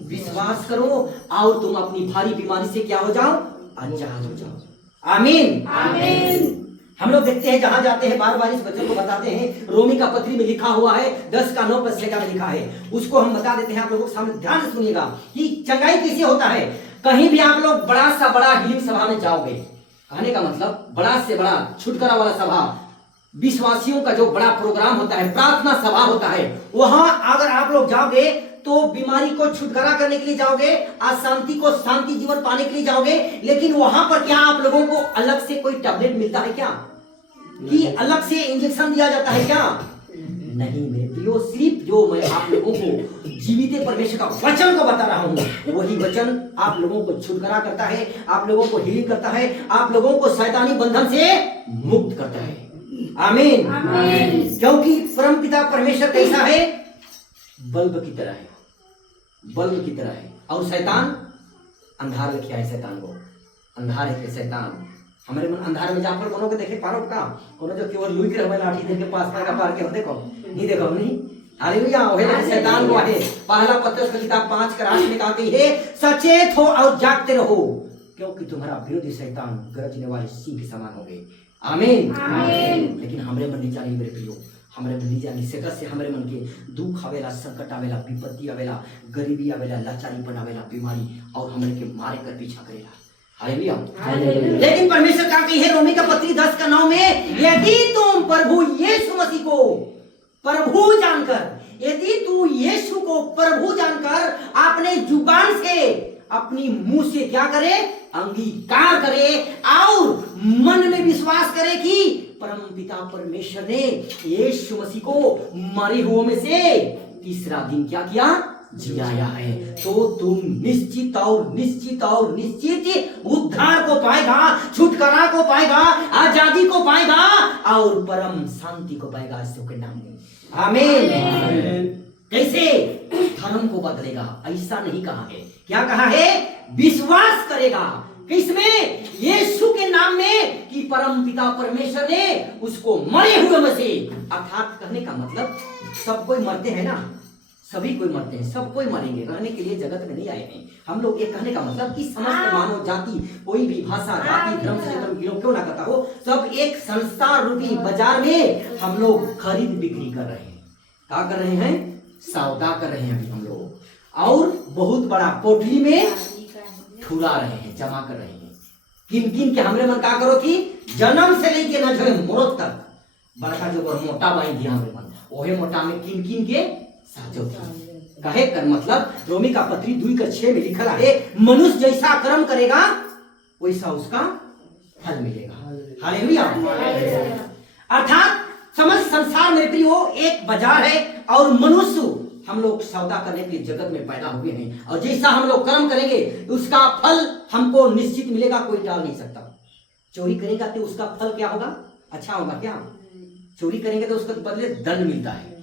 विश्वास करो और तुम अपनी भारी बीमारी से क्या हो जाओ? आजाद हो जाओ। आमीन। आमीन। हम लोग देखते हैं, जहां जाते हैं बार बार इस वचन को बताते हैं। रोमी का पत्री में लिखा हुआ है 10 का 9 पद में लिखा है, उसको हम बता देते हैं, आप लोगों के सामने ध्यान से सुनिएगा कि चंगाई कैसे होता है। कहीं भी आप लोग बड़ा सा बड़ा हीलिंग सभा में जाओगे, कहने का मतलब बड़ा से बड़ा छुटकारा वाला सभा, विश्वासियों का जो बड़ा प्रोग्राम होता है, प्रार्थना सभा होता है, वहां अगर आप लोग जाओगे तो बीमारी को छुटकारा करने के लिए जाओगे, अशांति को शांति जीवन पाने के लिए जाओगे। लेकिन वहां पर क्या आप लोगों को अलग से कोई टैबलेट मिलता है क्या? कि अलग से इंजेक्शन दिया जाता है क्या? नहीं मेरे प्रियो, सिर्फ जो मैं आप लोगों को जीवित परमेश्वर का वचन को बता रहा हूं, वही वचन आप लोगों को छुटकारा करता है, आप लोगों को हीलिंग करता है, आप लोगों को शैतानी बंधन से मुक्त करता है। आमीन। आमीन। क्योंकि परम पिता परमेश्वर कैसा है? बल्ब की तरह है, बल्ब की तरह है। और शैतान अंधार में, क्या है शैतान को? अंधार है शैतान। हमारे मन अंधार में जाकर कोनो के देखे पारो का? कोनो जो केवल लुई के हमें लाठी देके पास का पार के देखो नहीं, देखो नहीं। हालेलुया। ओहे शैतान को है। पहला पत्र की किताब 5 का 8 में कहती है, सचेत हो और जागते रहो, क्योंकि तुम्हारा विरोधी शैतान गरजने वाले सिंह के समान होंगे। आमीन। आमीन। लेकिन हमरे मन नहीं जानी मेरे प्रियो, हमारे मन नहीं जानी से हमारे मन के दुख आवेला, संकट आवेला, विपत्ति आवेला, गरीबी आवेला, लाचारी आवेला, बीमारी, और हमरे के मारे कर पीछा करेला। हालेलुया। हालेलुया। लेकिन परमेश्वर का कही है रोमी का पत्री 10:9 में, यदि तुम प्रभु यीशु मसीह को प्रभु जानकर, यदि तू यीशु को प्रभु जानकर अपने जुबान से, अपनी मुंह से क्या करे, अंगीकार करे और मन में विश्वास करे कि परम पिता परमेश्वर ने यीशु मसीह को मरे हुओं में से तीसरा दिन क्या किया, जिलाया है, तो तुम निश्चित और निश्चित और निश्चित उद्धार को पाएगा, छुटकारा को पाएगा, आजादी को पाएगा और परम शांति को पाएगा यीशु के नाम में। आमीन। कैसे धर्म को बदलेगा, ऐसा नहीं कहा है, क्या कहा है, विश्वास करेगा किसमें, यीशु के नाम में कि परम पिता परमेश्वर ने उसको मरे हुए में से, अर्थात कहने का मतलब सब कोई मरते हैं ना, सभी कोई मरते हैं, सब कोई मरेंगे, रहने के लिए जगत में नहीं आए हैं हम लोग। ये कहने का मतलब कि समस्त मानव जाति, कोई भी भाषा, जाति, धर्म से क्यों ना करता हो, सब एक संसार रूपी बाजार में हम लोग खरीद बिक्री कर रहे हैं। क्या कर रहे हैं, सौदा कर रहे हैं अभी हम लोग, और बहुत बड़ा पोटली में ठुरा रहे हैं, जमा कर रहे हैं। किन किन के हमरे मन का करो कि जन्म से लेके न जो मौत तक बड़का जो मोटा बाई दिया हमरे मन, ओहे मोटा में किन किन के साजो थी। कहे कर मतलब रोमी का पत्री 2:6 में लिखा है, मनुष्य जैसा कर्म करेगा वैसा उसका फल मिलेगा। हालेलुया। अर्थात समस्त संसार में प्रियो एक बाजार है और मनुष्य हम लोग सौदा करने के लिए जगत में पैदा हुए हैं, और जैसा हम लोग कर्म करेंगे उसका फल हमको निश्चित मिलेगा, कोई टाल नहीं सकता। चोरी करेगा तो उसका फल क्या होगा, अच्छा होगा क्या, चोरी करेंगे तो उसके बदले दंड मिलता है,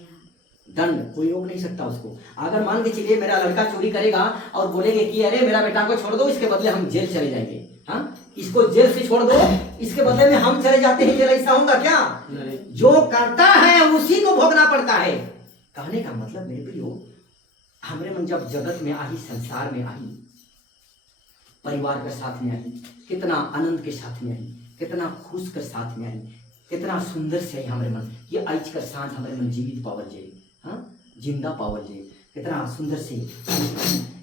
दंड कोई रोक नहीं सकता उसको। अगर मान के चलिए मेरा लड़का चोरी करेगा और बोलेंगे कि अरे मेरा बेटा को छोड़ दो, इसके बदले हम जेल चले जाएंगे, हाँ इसको जेल से छोड़ दो, इसके बदले में हम चले जाते हैं जेल, ऐसा होगा क्या, जो करता है उसी को भोगना पड़ता है। कहने का मतलब मेरे प्रियो, हमरे मन जब जगत में आई, संसार में आई, परिवार के साथ में आई, कितना आनंद के साथ में आई, कितना खुश के साथ में आई, कितना सुंदर से आई हमरे मन, ये आज का सांस हमरे मन जीवित पावल जाए, हाँ जिंदा पावल जाए, कितना सुंदर से।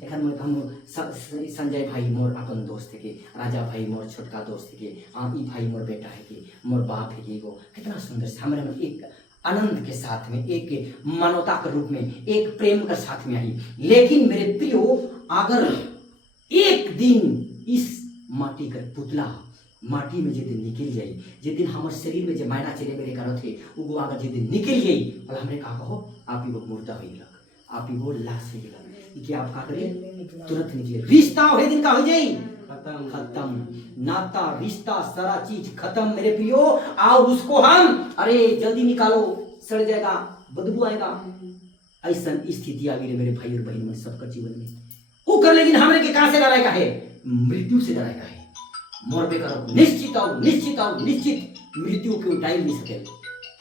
एखन हम संजय भाई मोर अपन दोस्त के, राजा भाई मोर छोटका दोस्त के, ई भाई मोर बेटा है के, मोर बाप है के, कितना सुंदर से हमरे मन एक आनंद के साथ में, एक मानवता के रूप में, एक प्रेम के साथ में आई। लेकिन मेरे प्रियो, अगर एक दिन इस माटी का पुतला माटी में जे दिन निकल जाई, जे दिन हमारे शरीर में जे मायना चले मेरे करो थे, वो अगर जे दिन निकल जाई, और हमने कहा कहो आप ही वो मुर्दा हो लग, आप ही वो लाश हो लग, कि आप का करे तुरंत निकले, रिश्ता हो दिन का हो जाई, खत्म नाता, रिश्ता, सारा चीज खत्म मेरे प्रियो। और उसको हम अरे जल्दी निकालो, सड़ जाएगा, बदबू आएगा, ऐसा स्थिति आ गई मेरे भाई और बहन में सबका जीवन में। वो कर लेकिन हमने के कहां से डराएगा है, मृत्यु से डराएगा है, मरबे करो निश्चित और निश्चित और निश्चित मृत्यु के उठाई नहीं सके।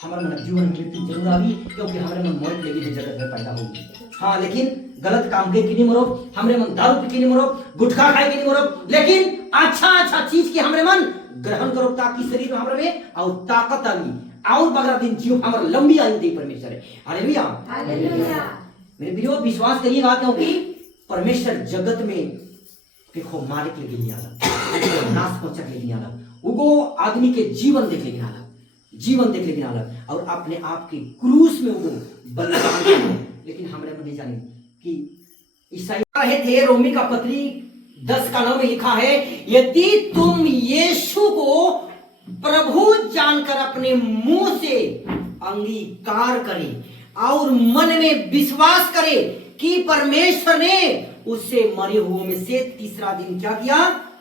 हमारे मन जीवन में मृत्यु जरूर आवी, क्योंकि हमारे मन मौत लगी है, जगत में पैदा होगी। हाँ लेकिन गलत काम के नहीं मरो, हमरे मन दारू पी के नहीं मरो, गुटखा खाए के नहीं मरो, लेकिन अच्छा अच्छा चीज के हमरे मन ग्रहण करो, ताकि शरीर में हमरे में और ताकत आवी, और बगरा दिन जीव हमारा लंबी आयु दे परमेश्वर है। हालेलुया। मेरे प्रियो विश्वास करिएगा, क्योंकि परमेश्वर जगत में देखो मालिक लेके नहीं आला, नाश पहुंचक लेके नहीं आला, वो आदमी के जीवन देख लेके आला, जीवन देख लेके आला, और अपने आप के क्रूस में वो बलिदान। लेकिन हमरे मन नहीं जाने कि ईसाई रहे थे, रोमी का पत्री 10:9 में लिखा है, यदि तुम यीशु को प्रभु जानकर अपने मुंह से अंगीकार करे और मन में विश्वास करे कि परमेश्वर ने उससे मरे हुओं में से तीसरा दिन क्या किया,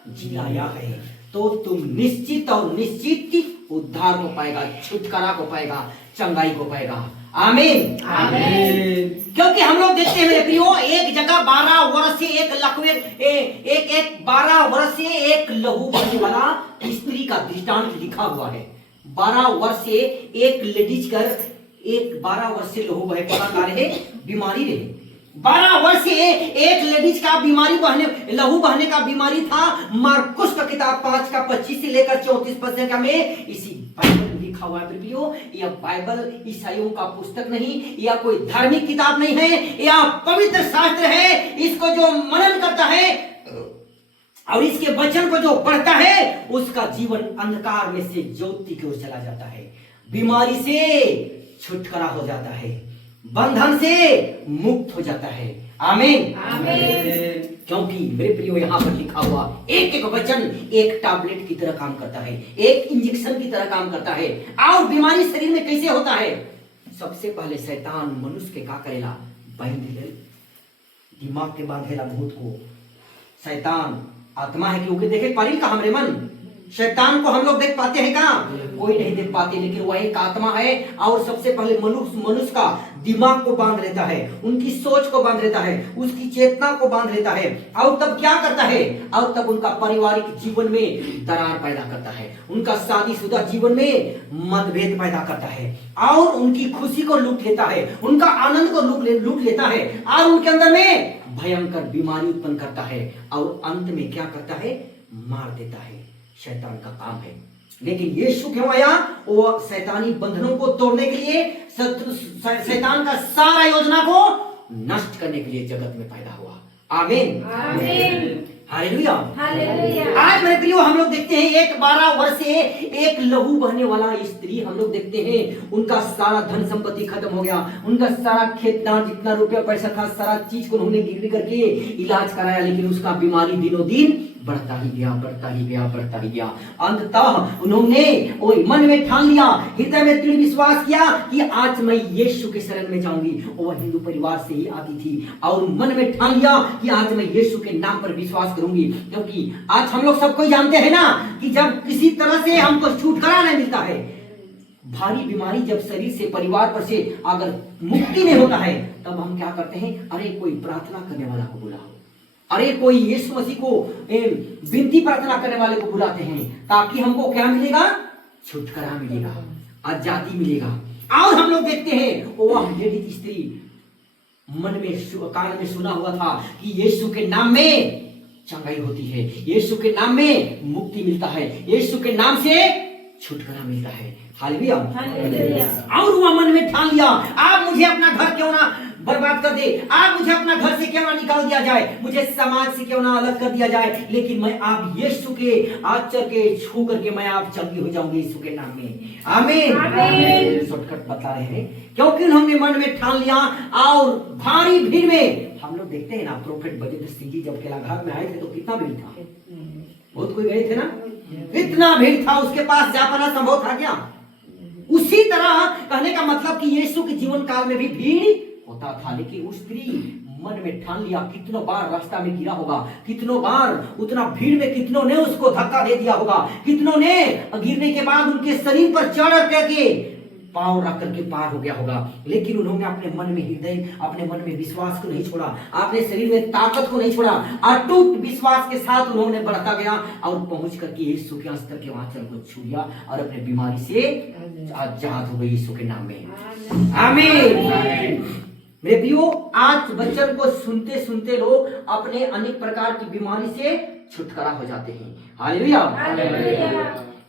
जिलाया है, तो तुम निश्चित और निश्चित उद्धार को पाएगा, छुटकारा को पाएगा, चंगाई को पाएगा। आमीन आमीन। क्योंकि हम लोग देखते हैं मेरे प्रियो, एक जगह 12 वर्ष से एक लकवे एक 12 वर्ष से एक लहू बहने वाला स्त्री का दृष्टांत लिखा हुआ है। 12 वर्ष से एक लेडीज कर, एक 12 वर्ष से लहू बहे का रहे, बीमारी रहे, 12 वर्ष से एक लेडीज का बीमारी बहने, लहू बहने का बीमारी था। मार्कुस का किताब 5:25 से लेकर 34 का में इसी बाइबल लिखा हुआ है प्रियो। यह बाइबल ईसाइयों का पुस्तक नहीं, या कोई धार्मिक किताब नहीं है, यह पवित्र शास्त्र है। इसको जो मनन करता है और इसके वचन को जो पढ़ता है उसका जीवन अंधकार में से ज्योति की ओर चला जाता है, बीमारी से छुटकारा हो जाता है, बंधन से मुक्त हो जाता है। आमीन आमीन। क्योंकि मेरे प्रियो यहाँ पर लिखा हुआ एक एक वचन एक टैबलेट की तरह काम करता है, एक इंजेक्शन की तरह काम करता है। और बीमारी शरीर में कैसे होता है? सबसे पहले शैतान मनुष्य के का करेला? बांधेला, दिमाग के बांधेला भूत को। शैतान आत्मा है क्योंकि देखे पारिल का हमरे मन, शैतान को हम लोग देख पाते हैं क्या? कोई नहीं देख पाते, लेकिन वह एक आत्मा है। और सबसे पहले मनुष्य का दिमाग को बांध लेता है, उनकी सोच को बांध लेता है, उसकी चेतना को बांध लेता है। और तब क्या करता है? और तब उनका पारिवारिक जीवन में दरार पैदा करता है, उनका शादीशुदा जीवन में मतभेद पैदा करता है, और उनकी खुशी को लूट लेता है, उनका आनंद को लूट लेता है, और उनके अंदर में भयंकर बीमारी उत्पन्न करता है, और अंत में क्या करता है? मार देता है। शैतान का काम है। लेकिन यीशु क्यों आया? वो शैतानी बंधनों को तोड़ने के लिए, शैतान का सारा योजना को नष्ट करने के लिए जगत में पैदा हुआ। आमीन आमीन। हालेलुया। हालेलुया। आज मेरे प्रियो हम लोग देखते हैं एक 12 वर्षीय एक लहू बहने वाला स्त्री, हम लोग देखते हैं उनका सारा धन संपत्ति खत्म हो गया, उनका सारा खेतदार जितना रुपया पैसा था सारा चीज को उन्होंने गिरवी करके इलाज कराया, लेकिन उसका बीमारी दिनों दिन बढ़ता ही गया, बढ़ता ही गया, बढ़ता ही गया। अंततः उन्होंने मन में ठान लिया, हृदय में दृढ़ विश्वास किया कि आज मैं यीशु के शरण में जाऊंगी। वह हिंदू परिवार से ही आती थी, और मन में ठान लिया कि आज मैं यीशु के नाम पर विश्वास करूंगी। क्योंकि आज हम लोग सबको जानते हैं ना कि जब किसी तरह से हमको छुटकारा नहीं मिलता है, भारी बीमारी जब शरीर से, परिवार पर से अगर मुक्ति नहीं होता है, तब हम क्या करते हैं? अरे कोई प्रार्थना करने वाला को बुलाओ, अरे कोई यीशु मसीह को विनती प्रार्थना करने वाले को बुलाते हैं, ताकि हमको क्या मिलेगा? छुटकारा मिलेगा, आजादी मिलेगा। और हम लोग देखते हैं वह लेडीज स्त्री मन में कान में सुना हुआ था कि यीशु के नाम में चंगाई होती है, यीशु के नाम में मुक्ति मिलता है, यीशु के नाम से छुटकारा मिलता है। हालेलुया। और वह मन में ठान लिया, आप मुझे अपना घर क्यों ना बर्बाद कर दे, आप मुझे अपना घर से क्यों ना निकाल दिया जाए, मुझे समाज से क्यों ना अलग कर दिया जाए, लेकिन मैं आप यीशु के आचर के छू करके मैं आप चंगी हो जाऊंगी यीशु के नाम में। आमीन। शॉर्टकट बता रहे हैं, क्योंकि उन्होंने मन में ठान लिया। और भारी भीड़ में हम लोग देखते हैं ना, प्रोफेट बजेंद्र सिंह जी जब केलाघाट में आए थे तो कितना भीड़ था? बहुत कोई गए थे ना, इतना भीड़ था, उसके पास जा पाना संभव था क्या? उसी तरह कहने का मतलब कि यीशु के जीवन काल में भी भीड़ होता था, लेकिन उस स्त्री मन में ठान लिया। कितनों बार रास्ता में गिरा होगा, कितनों बार उतना भीड़ में कितनों ने उसको धक्का दे दिया होगा, कितनों ने गिरने के बाद उनके शरीर पर चढ़ करके पांव रख करके पार हो गया होगा, लेकिन उन्होंने अपने मन में हृदय, अपने मन में विश्वास को नहीं छोड़ा, अपने शरीर में ताकत को नहीं छोड़ा, अटूट विश्वास के साथ उन्होंने बढ़ता गया और पहुंच करके यीशु के अस्तर के आंचल को छू लिया और अपने बीमारी से आजाद हो गए यीशु के नाम में। आमीन। मेरे प्रियो, आज वचन को सुनते सुनते लोग अपने अनेक प्रकार की बीमारी से छुटकारा हो जाते हैं। हालेलुया।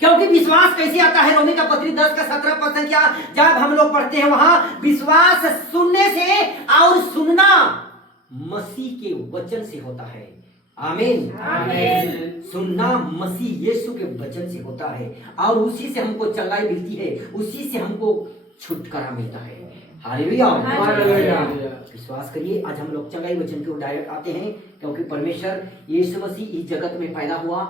क्योंकि विश्वास कैसे आता है? रोमी का पत्री 10 का 17 क्या जब हम लोग पढ़ते हैं वहां, विश्वास सुनने से और सुनना मसीह के वचन से होता है। आमीन। सुनना मसीह यीशु के वचन से होता है, और उसी से हमको चंगाई मिलती है, उसी से हमको छुटकारा मिलता है। हालेलुया। विश्वास करिए। आज हम लोग चंगाई वचन के डायरेक्ट आते हैं, क्योंकि परमेश्वर यीशु मसीह इस जगत में पैदा हुआ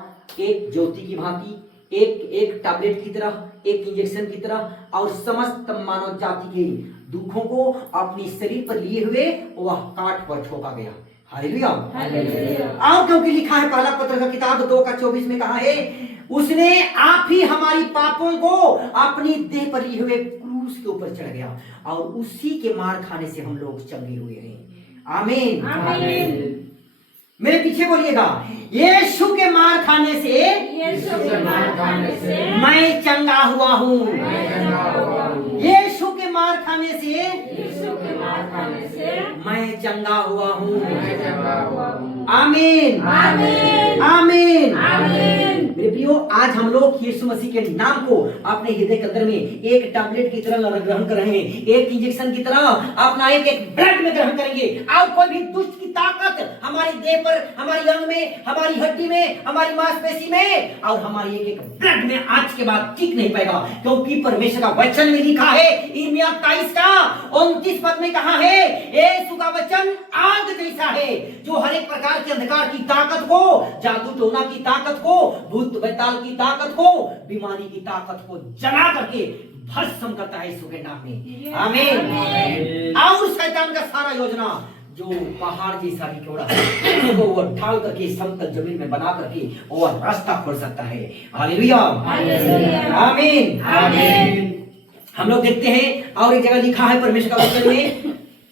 एक ज्योति की भांति, एक टैबलेट की तरह, एक इंजेक्शन की तरह, और समस्त मानव जाति के दुखों को अपनी शरीर पर लिए हुए वह काट पर ठोका गया। हालेलुया। और क्योंकि लिखा है पहला पत्र का किताब 2 का 24 में कहा है, उसने आप ही हमारी पापों को अपनी देह पर लिए हुए क्रूस के ऊपर चढ़ गया, और उसी के मार खाने से हम लोग चंगे हुए हैं। आमीन। मेरे पीछे बोलिएगा, यीशु के मार खाने से मैं चंगा हुआ हूँ। यीशु के मार खाने से मैं चंगा हुआ हूँ। आमीन। आमीन। मेरे प्रियो, आज हम लोग यीशु मसीह के नाम को अपने हृदय के अंदर में एक टैबलेट की तरह ग्रहण कर रहे हैं, एक इंजेक्शन की तरह अपना एक एक ब्लड में ग्रहण करेंगे। और कोई भी दुष्ट की ताकत हमारे देह पर, हमारी अंग में, हमारी हड्डी में, हमारी मांसपेशी में और हमारी एक एक ब्लड में आज के बाद टिक नहीं पाएगा, क्योंकि परमेश्वर का वचन में लिखा है, यिर्मयाह 23 का 29 पद में कहा है, यीशु का वचन आग जैसा है जो हर एक प्रकार के अंधकार की ताकत को, जादू टोना की ताकत को, भूत बैताल की ताकत को, बीमारी की ताकत को जला करके भस्म करता है यीशु के नाम में। आमीन। और शैतान का सारा योजना जो पहाड़ जैसा भी क्यों है वो ढाल करके समतल जमीन में बना करके वो रास्ता खोल सकता है। हालेलुया, आमीन, आमीन। हम लोग देखते हैं और एक जगह लिखा है परमेश्वर का वचन में,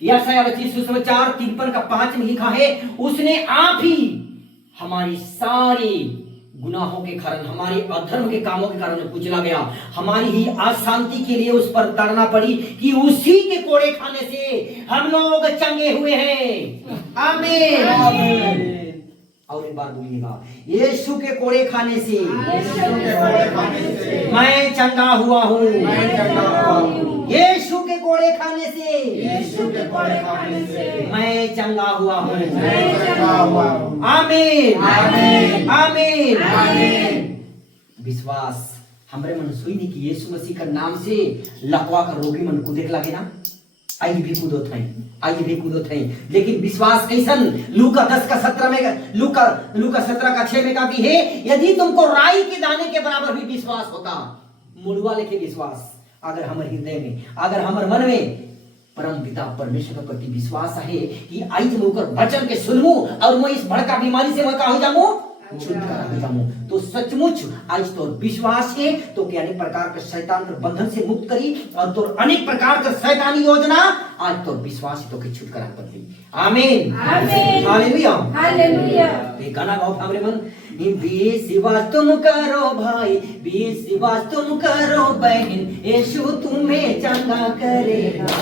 यशायाह 25 सुसमाचार 53 का 5 में लिखा है, उसने आप ही हमारी सारी गुनाहों के कारण, हमारे अधर्म के कामों के कारण कुचला गया, हमारी ही अशांति के लिए उस पर तड़ना पड़ी कि उसी के कोड़े खाने से हम लोग चंगे हुए हैं। आमीन। और एक बार बोलिएगा, यीशु के कोड़े खाने से मैं चंगा हुआ हूँ। यीशु के कोड़े खाने से मैं चंगा हुआ हूँ। आमीन, आमीन। विश्वास हमरे मन सुई नहीं कि यीशु मसीह का नाम से लकवा का रोगी मन को देख लगे ना, आई भी कूदत है, लेकिन विश्वास कैसन? लूका 10 का 17 में, लूका 17 का 6 में का भी है, यदि तुमको राई के दाने के बराबर भी विश्वास होता, मुड़वा लेके विश्वास अगर हमारे हृदय में, अगर हमारे मन में परम पिता परमेश्वर के प्रति विश्वास है कि आज मैं ओकर वचन के सुनमू और मैं इस भड़का बीमारी से मैं का हो जामू, छुटकारा हो जामू, तो सचमुच आज तो विश्वास है तो कि अनेक प्रकार के शैतान के बंधन से मुक्त करी और तो अनेक प्रकार के शैतानी योजना आज तो विश्वास तो कि छुटकारा कर दी। आमीन, हालेलुया, हालेलुया। ये गाना गाओ हमरे मन, विश्वास तुम करो भाई, विश्वास तुम करो बहन, यीशु तुम्हें चंगा करेगा।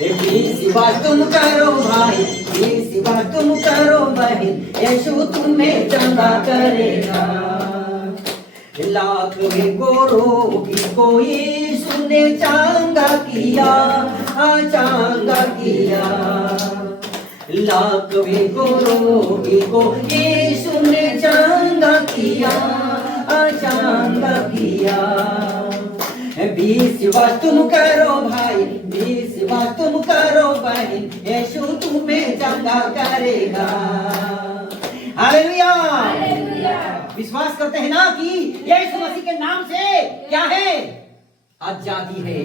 विश्वास तुम करो भाई, विश्वास तुम करो बहन, यीशु तुम्हें चंगा करेगा। लाख रोगी को यीशु ने चंगा किया, चंगा किया। लाख रोगी को यीशु ने चंगा किया, चंगा किया। विश्वास तुम करो भाई, विश्वास तुम करो बहन, यीशु तुम्हें चंगा करेगा। हालेलुया, विश्वास करते हैं ना कि यीशु मसीह के नाम से क्या है? आजादी है।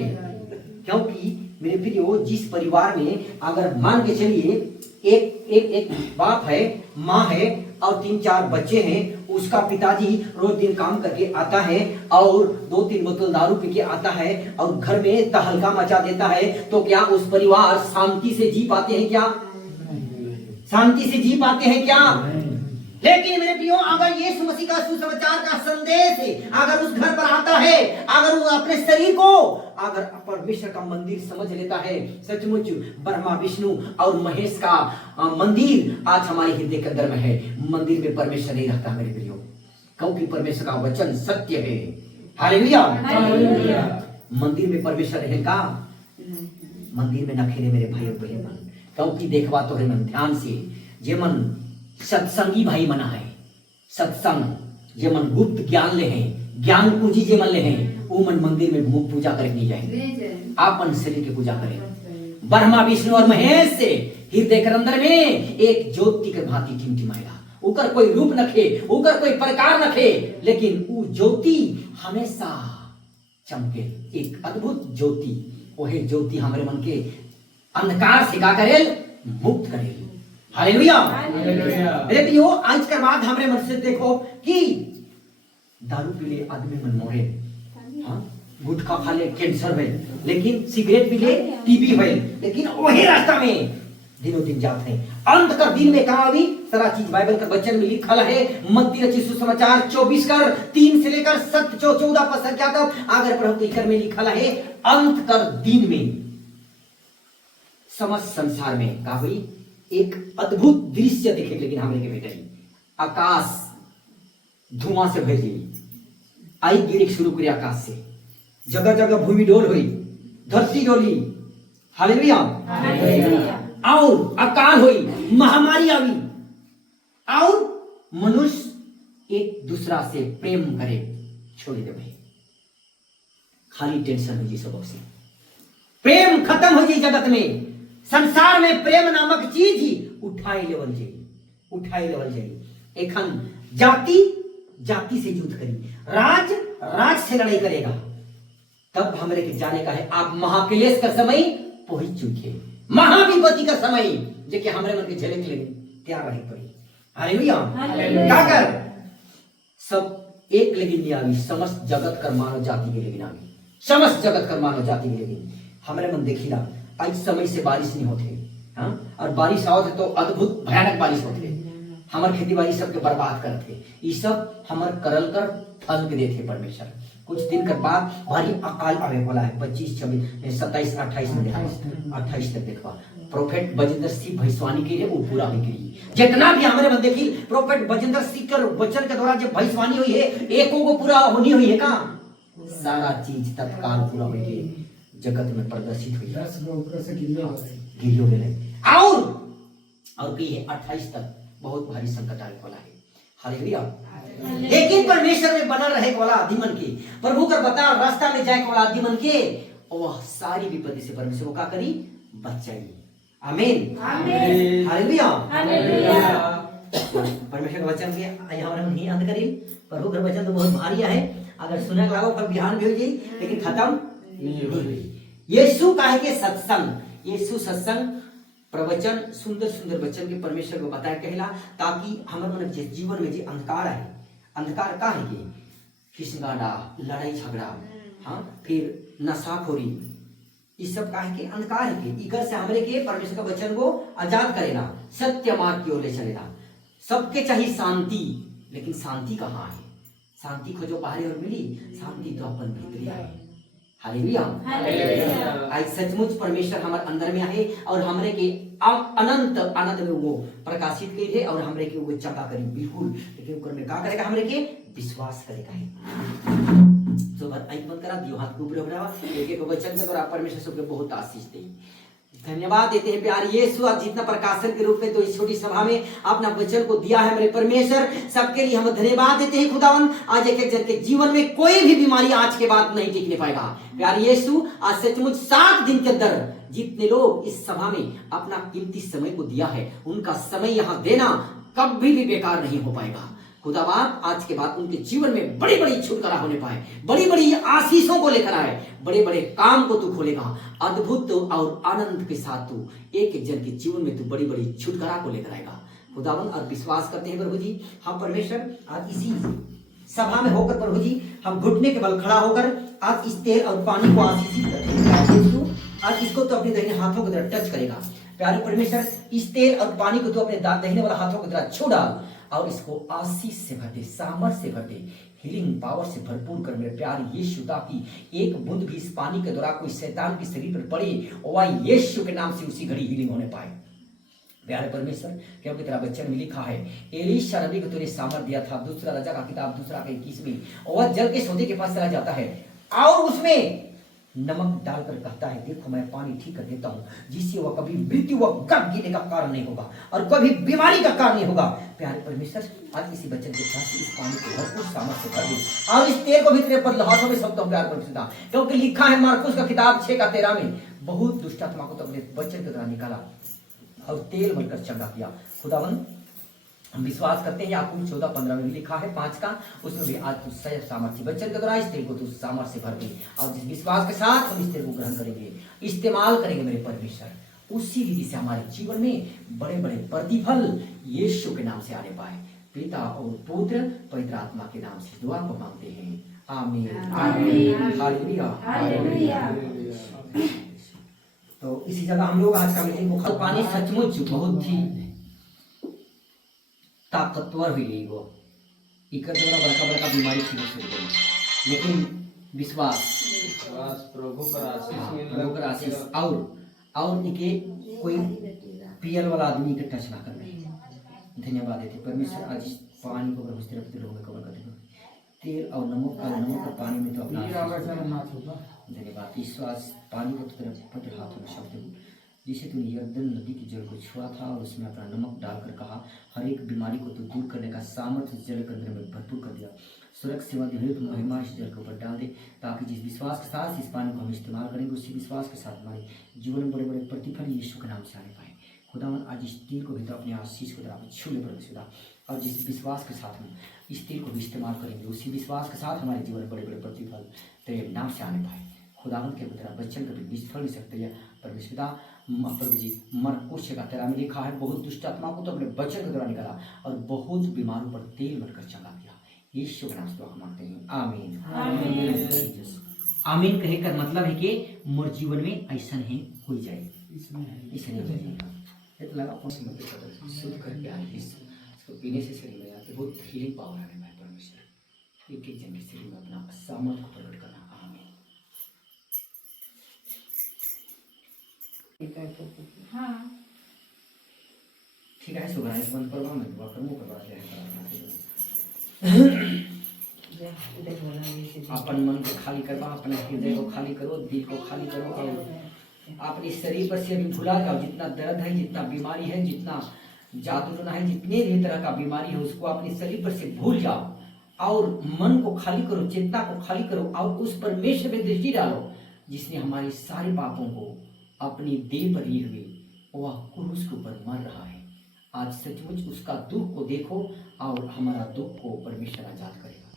क्योंकि मेरे प्रियो, जिस परिवार में अगर मान के चलिए एक बाप है, माँ है और 3-4 बच्चे हैं, उसका पिताजी रोज दिन काम करके आता है और 2-3 बोतल दारू पी के आता है और घर में तहलका मचा देता है, तो क्या उस परिवार शांति से जी पाते हैं क्या? शांति से जी पाते हैं क्या? लेकिन मेरे प्रियो, अगर यीशु मसीह का सुसमाचार का संदेश अगर उस घर पर आता है, अगर वो अपने शरीर को अगर परमेश्वर का मंदिर समझ लेता है, सचमुच ब्रह्मा विष्णु और महेश का मंदिर आज हमारे हृदय के अंदर में है। मंदिर में परमेश्वर नहीं रहता मेरे प्रियो, क्योंकि परमेश्वर का वचन सत्य है। हालेलुया, मंदिर में परमेश्वर रहेगा, मंदिर में न खेले मेरे भाई और बहन, क्योंकि देखवा तो है मन ध्यान से, जे मन सत्संगी भाई मना है, सत्संग जे मन गुप्त ज्ञान ले हैं, ज्ञान पूंजी जे मन ले हैं, वो मन मंदिर में मुख पूजा करे नहीं जाएंगे, आपन शरीर की पूजा करें। ब्रह्मा विष्णु और महेश से हृदय के अंदर में एक ज्योति के भांति टिमटिमाएगा, उकर कोई रूप नखे, उकर कोई प्रकार नखे, लेकिन वो ज्योति हमेशा चमके, एक अद्भुत ज्योति। वही ज्योति हमारे मन के अंधकार से का करेल, मुक्त करेल। हालेलुया, अरे प्रियो, आज के बाद हमरे मन से देखो कि दारू पी ले आदमी मन मोरे, गुटखा खा ले कैंसर है, लेकिन सिगरेट पी ले टीबी है, लेकिन वही रास्ता में दिनों दिन जाते हैं। अंत का दिन में कहा भी सारा चीज बाइबल का वचन में लिखा है। मत्ती रचित सुसमाचार 24:3 से लेकर 14 पद क्या तक अगर प्रभु में लिखा है, अंत कर दिन में समस्त संसार में कहा एक अद्भुत दृश्य देखे, लेकिन हमने के बेटे आकाश धुआं से भर गई, आई गिरी शुरू करी आकाश से, जगह जगह भूमि डोल हुई, धरती डोली, हालेलुया, और अकाल हुई, महामारी आई, और मनुष्य एक दूसरा से प्रेम करे छोड़ दे भाई। खाली टेंशन हो जी सबक से, प्रेम खत्म हो जी जगत में, संसार में प्रेम नामक चीज ही उठाई लेवल जाई। एखन जाति से युद्ध करी, राज से लड़ाई करेगा, तब हमरे के जाने का है। आप महाक्लेश का समय पहुंच चुके, महाविपत्ति का समय जे कि हमरे मन के झलक ले तैयार रहे पड़ी। हालेलुया, क्या कर सब एक लेकिन नहीं आवी, समस्त जगत कर मानव जाति के लेकिन आवी, समस्त जगत कर मानव जाति के लेकिन हमरे मन देखिला आज समय से बारिश नहीं होते, हाँ, और बारिश आवत तो अद्भुत भयानक बारिश होते, हमार खेती बाड़ी सबके बर्बाद करते, ये सब हमार करल कर फल के देते परमेश्वर। कुछ दिन के बाद भारी अकाल आवे वाला है, 25, 26, 27, 28 में 28 तक देखवा प्रोफेट बजेंद्र सिंह भविष्यवाणी के लिए वो पूरा हो गई। जितना भी हमारे मन देखी प्रोफेट बजेंद्र सिंह के वचन के द्वारा जब भविष्यवाणी हुई है, एको को पूरा होनी हुई है का सारा चीज तत्काल पूरा हो गई, जगत में प्रदर्शित हुई, गिरियो ले और कही है 28 तक बहुत भारी संकट आने वाला है। हालेलुया, लेकिन परमेश्वर में बना रहे वाला आदिमन के, प्रभु का बता रास्ता में जाए वाला आदिमन के, वह सारी विपत्ति से परमेश्वर को क्या करी, बचाई। आमीन, हालेलुया। परमेश्वर का वचन के यहाँ हमारे नहीं अंत करी, प्रभु का वचन तो बहुत भारी है, अगर सुने लागो पर बिहान भी हो जाई, लेकिन खत्म नहीं हुई। यीशु काहे के सत्संग, यीशु सत्संग प्रवचन सुंदर सुंदर वचन के परमेश्वर को बताया कहला, ताकि हमारे मन के जीवन में जो अंधकार है, अंधकार का है कि खिसगाड़ा, लड़ाई झगड़ा, हाँ, फिर नशाखोरी, ये सब का है कि अंधकार है कि इगर से हमरे के परमेश्वर का वचन को आजाद करेगा, सत्य मार्ग की ओर ले चलेगा। सबके चाहिए शांति, लेकिन शांति कहाँ है? शांति खोजो बाहर और मिली, शांति तो अपन भीतरी है। हालेलुया, आज सचमुच परमेश्वर हमारे अंदर में आए और हमरे के अनंत आनंद में वो प्रकाशित करे थे और हमरे के वो चका करी बिल्कुल, लेकिन ऊपर में क्या करेगा, हमरे के विश्वास करेगा है। तो बात आई बंद करा दियो, हाथ को ऊपर बढ़ावा, एक वचन के द्वारा परमेश्वर सबके बहुत आशीष दे। धन्यवाद देते हैं प्यारे यीशु, आप जितना प्रकाशन के रूप में तो इस छोटी सभा में अपना वचन को दिया है मेरे परमेश्वर, सबके लिए हम धन्यवाद देते हैं खुदावन। आज एक एक जन के जीवन में कोई भी बीमारी आज के बाद नहीं टिकने पाएगा प्यारे यीशु। आज सचमुच 7 दिन के अंदर जितने लोग इस सभा में अपना कीमती समय को दिया है, उनका समय यहाँ देना कभी भी बेकार नहीं हो पाएगा खुदाबाद। आज के बाद उनके जीवन में बड़ी बड़ी छुटकारा होने पाए, बड़ी बड़ी आशीषों को लेकर आए, बड़े बड़े काम को तू खोलेगा, अद्भुत और आनंद के साथ तू एक एक जन के जीवन में तू बड़ी बड़ी छुटकारा को लेकर आएगा खुदावन। और विश्वास करते हैं प्रभु जी, हम परमेश्वर आज इसी सभा में होकर प्रभु जी हम घुटने के बल खड़ा होकर आज इस तेल और पानी को आशीषित करते हैं। आज इसको तो अपने दाहिने हाथों की तरफ टच करेगा प्यारे परमेश्वर, इस तेल और पानी को तो अपने दाहिने वाला हाथों की तरफ छू डाल और इसको आशीष से भर दे, सामर्थ से भर दे, हीलिंग पावर से भरपूर कर मेरे प्यारे यीशु, ताकि एक बूंद भी इस पानी के द्वारा कोई शैतान के शरीर पर पड़े और यीशु के नाम से उसी घड़ी हीलिंग होने पाए प्यारे परमेश्वर। क्योंकि तेरा वचन में लिखा है, एलीशा नबी को तूने सामर्थ दिया था, दूसरा राजा का किताब 2 और वह जल के सौदे के पास चला जाता है और उसमें नमक डालकर कहता है, देखो मैं पानी ठीक कर देता हूँ, जिससे वह कभी मृत्यु व गम गिरने का कारण नहीं होगा और कभी बीमारी का कारण नहीं होगा। प्यारे परमेश्वर, आज इसी बच्चन के साथ इस पानी को भरपूर सामर्थ्य से भर दे और इस तेल को भी तेरे पर हाथों में सकता हूँ प्यारे परमेश्वर, क्योंकि लिखा है मार्कुस का किताब 6:13 में, बहुत दुष्ट आत्मा को तो अपने बच्चन के द्वारा निकाला और तेल बनकर चंगा किया खुदावन। हम विश्वास करते हैं याकूब 14:15 में भी लिखा है 5 का, उसमें भी आज तू सही सामर्थ्य बच्चन के द्वारा इस तेल को तू सामर्थ्य से भर दे और जिस विश्वास के साथ हम इस तेल को ग्रहण करेंगे, इस्तेमाल करेंगे मेरे परमेश्वर, उसी रीति से हमारे जीवन में बड़े बड़े प्रतिफल यीशु के नाम से आने पाए। पिता और पुत्र पवित्र आत्मा के नाम से दुआ को मांगते हैं, आमीन, हालेलुया। तो इसी जगह हम लोग आज का मीटिंग को पानी सचमुच बहुत ही ताकतवर हुई गई, वो एक बड़का बड़का बीमारी शुरू हो गई, लेकिन विश्वास प्रभु पर आशीष और इनके कोई पियल वाला आदमी के टच ना करना। धन्यवाद देते परमेश्वर, आज पानी को प्रभु तेरे पवित्र होकर कवर करते हो। तेल और नमक का पानी में तो अपना धन्यवाद। विश्वास पानी को तो तेरे पवित्र हाथों में शब्द हो, जिसे तूने यरदन नदी के जल को छुआ था और उसमें अपना नमक डालकर कहा, हर एक बीमारी को तो दूर करने का सामर्थ्य जल के अंदर में भरपूर कर दिया। सुरक्षा सेवा दिव्य महिमा इस जल के ऊपर डाल दे, ताकि जिस विश्वास के साथ इस पानी को हम इस्तेमाल करेंगे, उसी विश्वास के साथ हमारे जीवन में बड़े बड़े प्रतिफल यीशु के नाम से आने पाए। खुदावन आज इस तेल को भी तो अपने आशीष को तरफ छू ले परमेश्वर, और जिस विश्वास के साथ हम इस तेल को भी इस्तेमाल करेंगे, उसी विश्वास के साथ हमारे जीवन में बड़े बड़े प्रतिफल तेरे नाम से आने पाए। खुदावन के तेरा बच्चन कभी निष्फल नहीं सकते हैं परमेश्वर। प्रभु जी मन पूछेगा, तेरा में लिखा है बहुत दुष्ट आत्मा को तो अपने बच्चन के द्वारा निकाला और बहुत बीमारों पर तेल भरकर चंगा किया। यीशु के नाम से दुआ मांगते हैं, आमीन आमीन। आमीन कहे का मतलब है कि मोर जीवन में ऐसा नहीं हो जाए, ऐसा नहीं हो जाएगा। तो लगा कौन सी मत शुद्ध करके आए इसको पीने से शरीर में आके बहुत हीलिंग पावर आने में परमेश्वर एक एक जन के शरीर में अपना सामर्थ्य को प्रकट करना। आमीन। हाँ ठीक है, सो गाइस बंद करवा मैं दुआ करूं करवा के अपन मन को खाली करवा, अपने हृदय को खाली करो, दिल को खाली करो और अपने शरीर पर से अभी भुला जाओ। जितना दर्द है, जितना बीमारी है, जितना जादू टोना है, जितने भी तरह का बीमारी है, उसको अपने शरीर पर से भूल जाओ और मन को खाली करो, चेतना को खाली करो और उस परमेश्वर में दृष्टि डालो जिसने हमारे सारे पापों को अपनी देह पर लिए हुए वह क्रूस के ऊपर मर रहा है। आज सचमुच उसका दुख को देखो और हमारा दुख को परमेश्वर आजाद करेगा।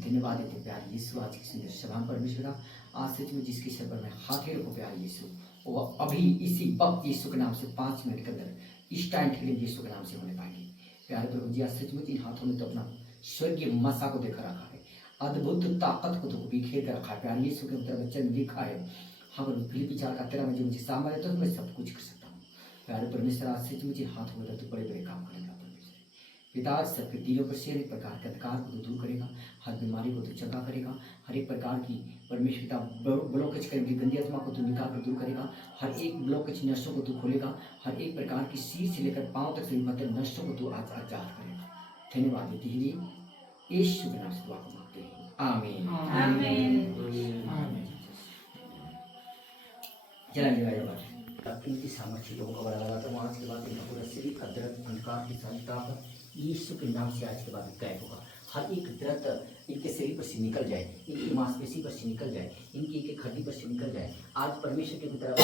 धन्यवाद देते प्यार यीशु, आज की सुंदर सभा परमेश्वर, आज सचमुच जिसके सर पर मैं हाथ रखो प्यार यीशु, वह अभी इसी वक्त यीशु के नाम से 5 मिनट के अंदर स्टैंड हीलिंग यीशु के नाम से होने पाएगी। प्यारे प्रभु जी, आज सचमुच इन हाथों में तो अपना स्वर्गीय मसा को देखा रखा है, अद्भुत ताकत को तो बिखेर कर रखा है। प्यार यीशु के अंदर बच्चन लिखा है, हाँ फिलिप्पी 4 का 13 में जो मुझे सामर्थ्य है तो मैं सब कुछ कर सकता हूँ। प्यारे परमेश्वर, आज से मुझे हाथ होगा तो बड़े बड़े काम करेगा परमेश्वर। पिता सबके दिलों पर से हर एक प्रकार के अंधकार को तो दूर करेगा, हर बीमारी को तो चंगा करेगा, हर एक प्रकार की परमेश्वर ब्लॉकेज करेंगे, गंदी आत्मा को तो निकाल कर दूर करेगा, हर एक ब्लॉकेज नशों को तो खोलेगा, हर एक प्रकार की सिर से लेकर पाँव तक सभी मतलब नशों को तो आज आजाद करेगा। धन्यवाद देते हैं यीशु के नाम से दुआ को मांगते हैं, आमीन आमीन। चला जाएगा कीमती सामर्थ्य लोगों का बड़ा लगा था वहाँ के बाद इनका पूरा शरीर का दर्द अंधकार की सारी ताकत यीशु के नाम से आज के बाद गायब होगा। हर एक दर्द इनके शरीर पर से निकल जाए, इनकी मांसपेशी पर से निकल जाए, इनकी एक एक हड्डी पर से निकल जाए। आज परमेश्वर की तरफ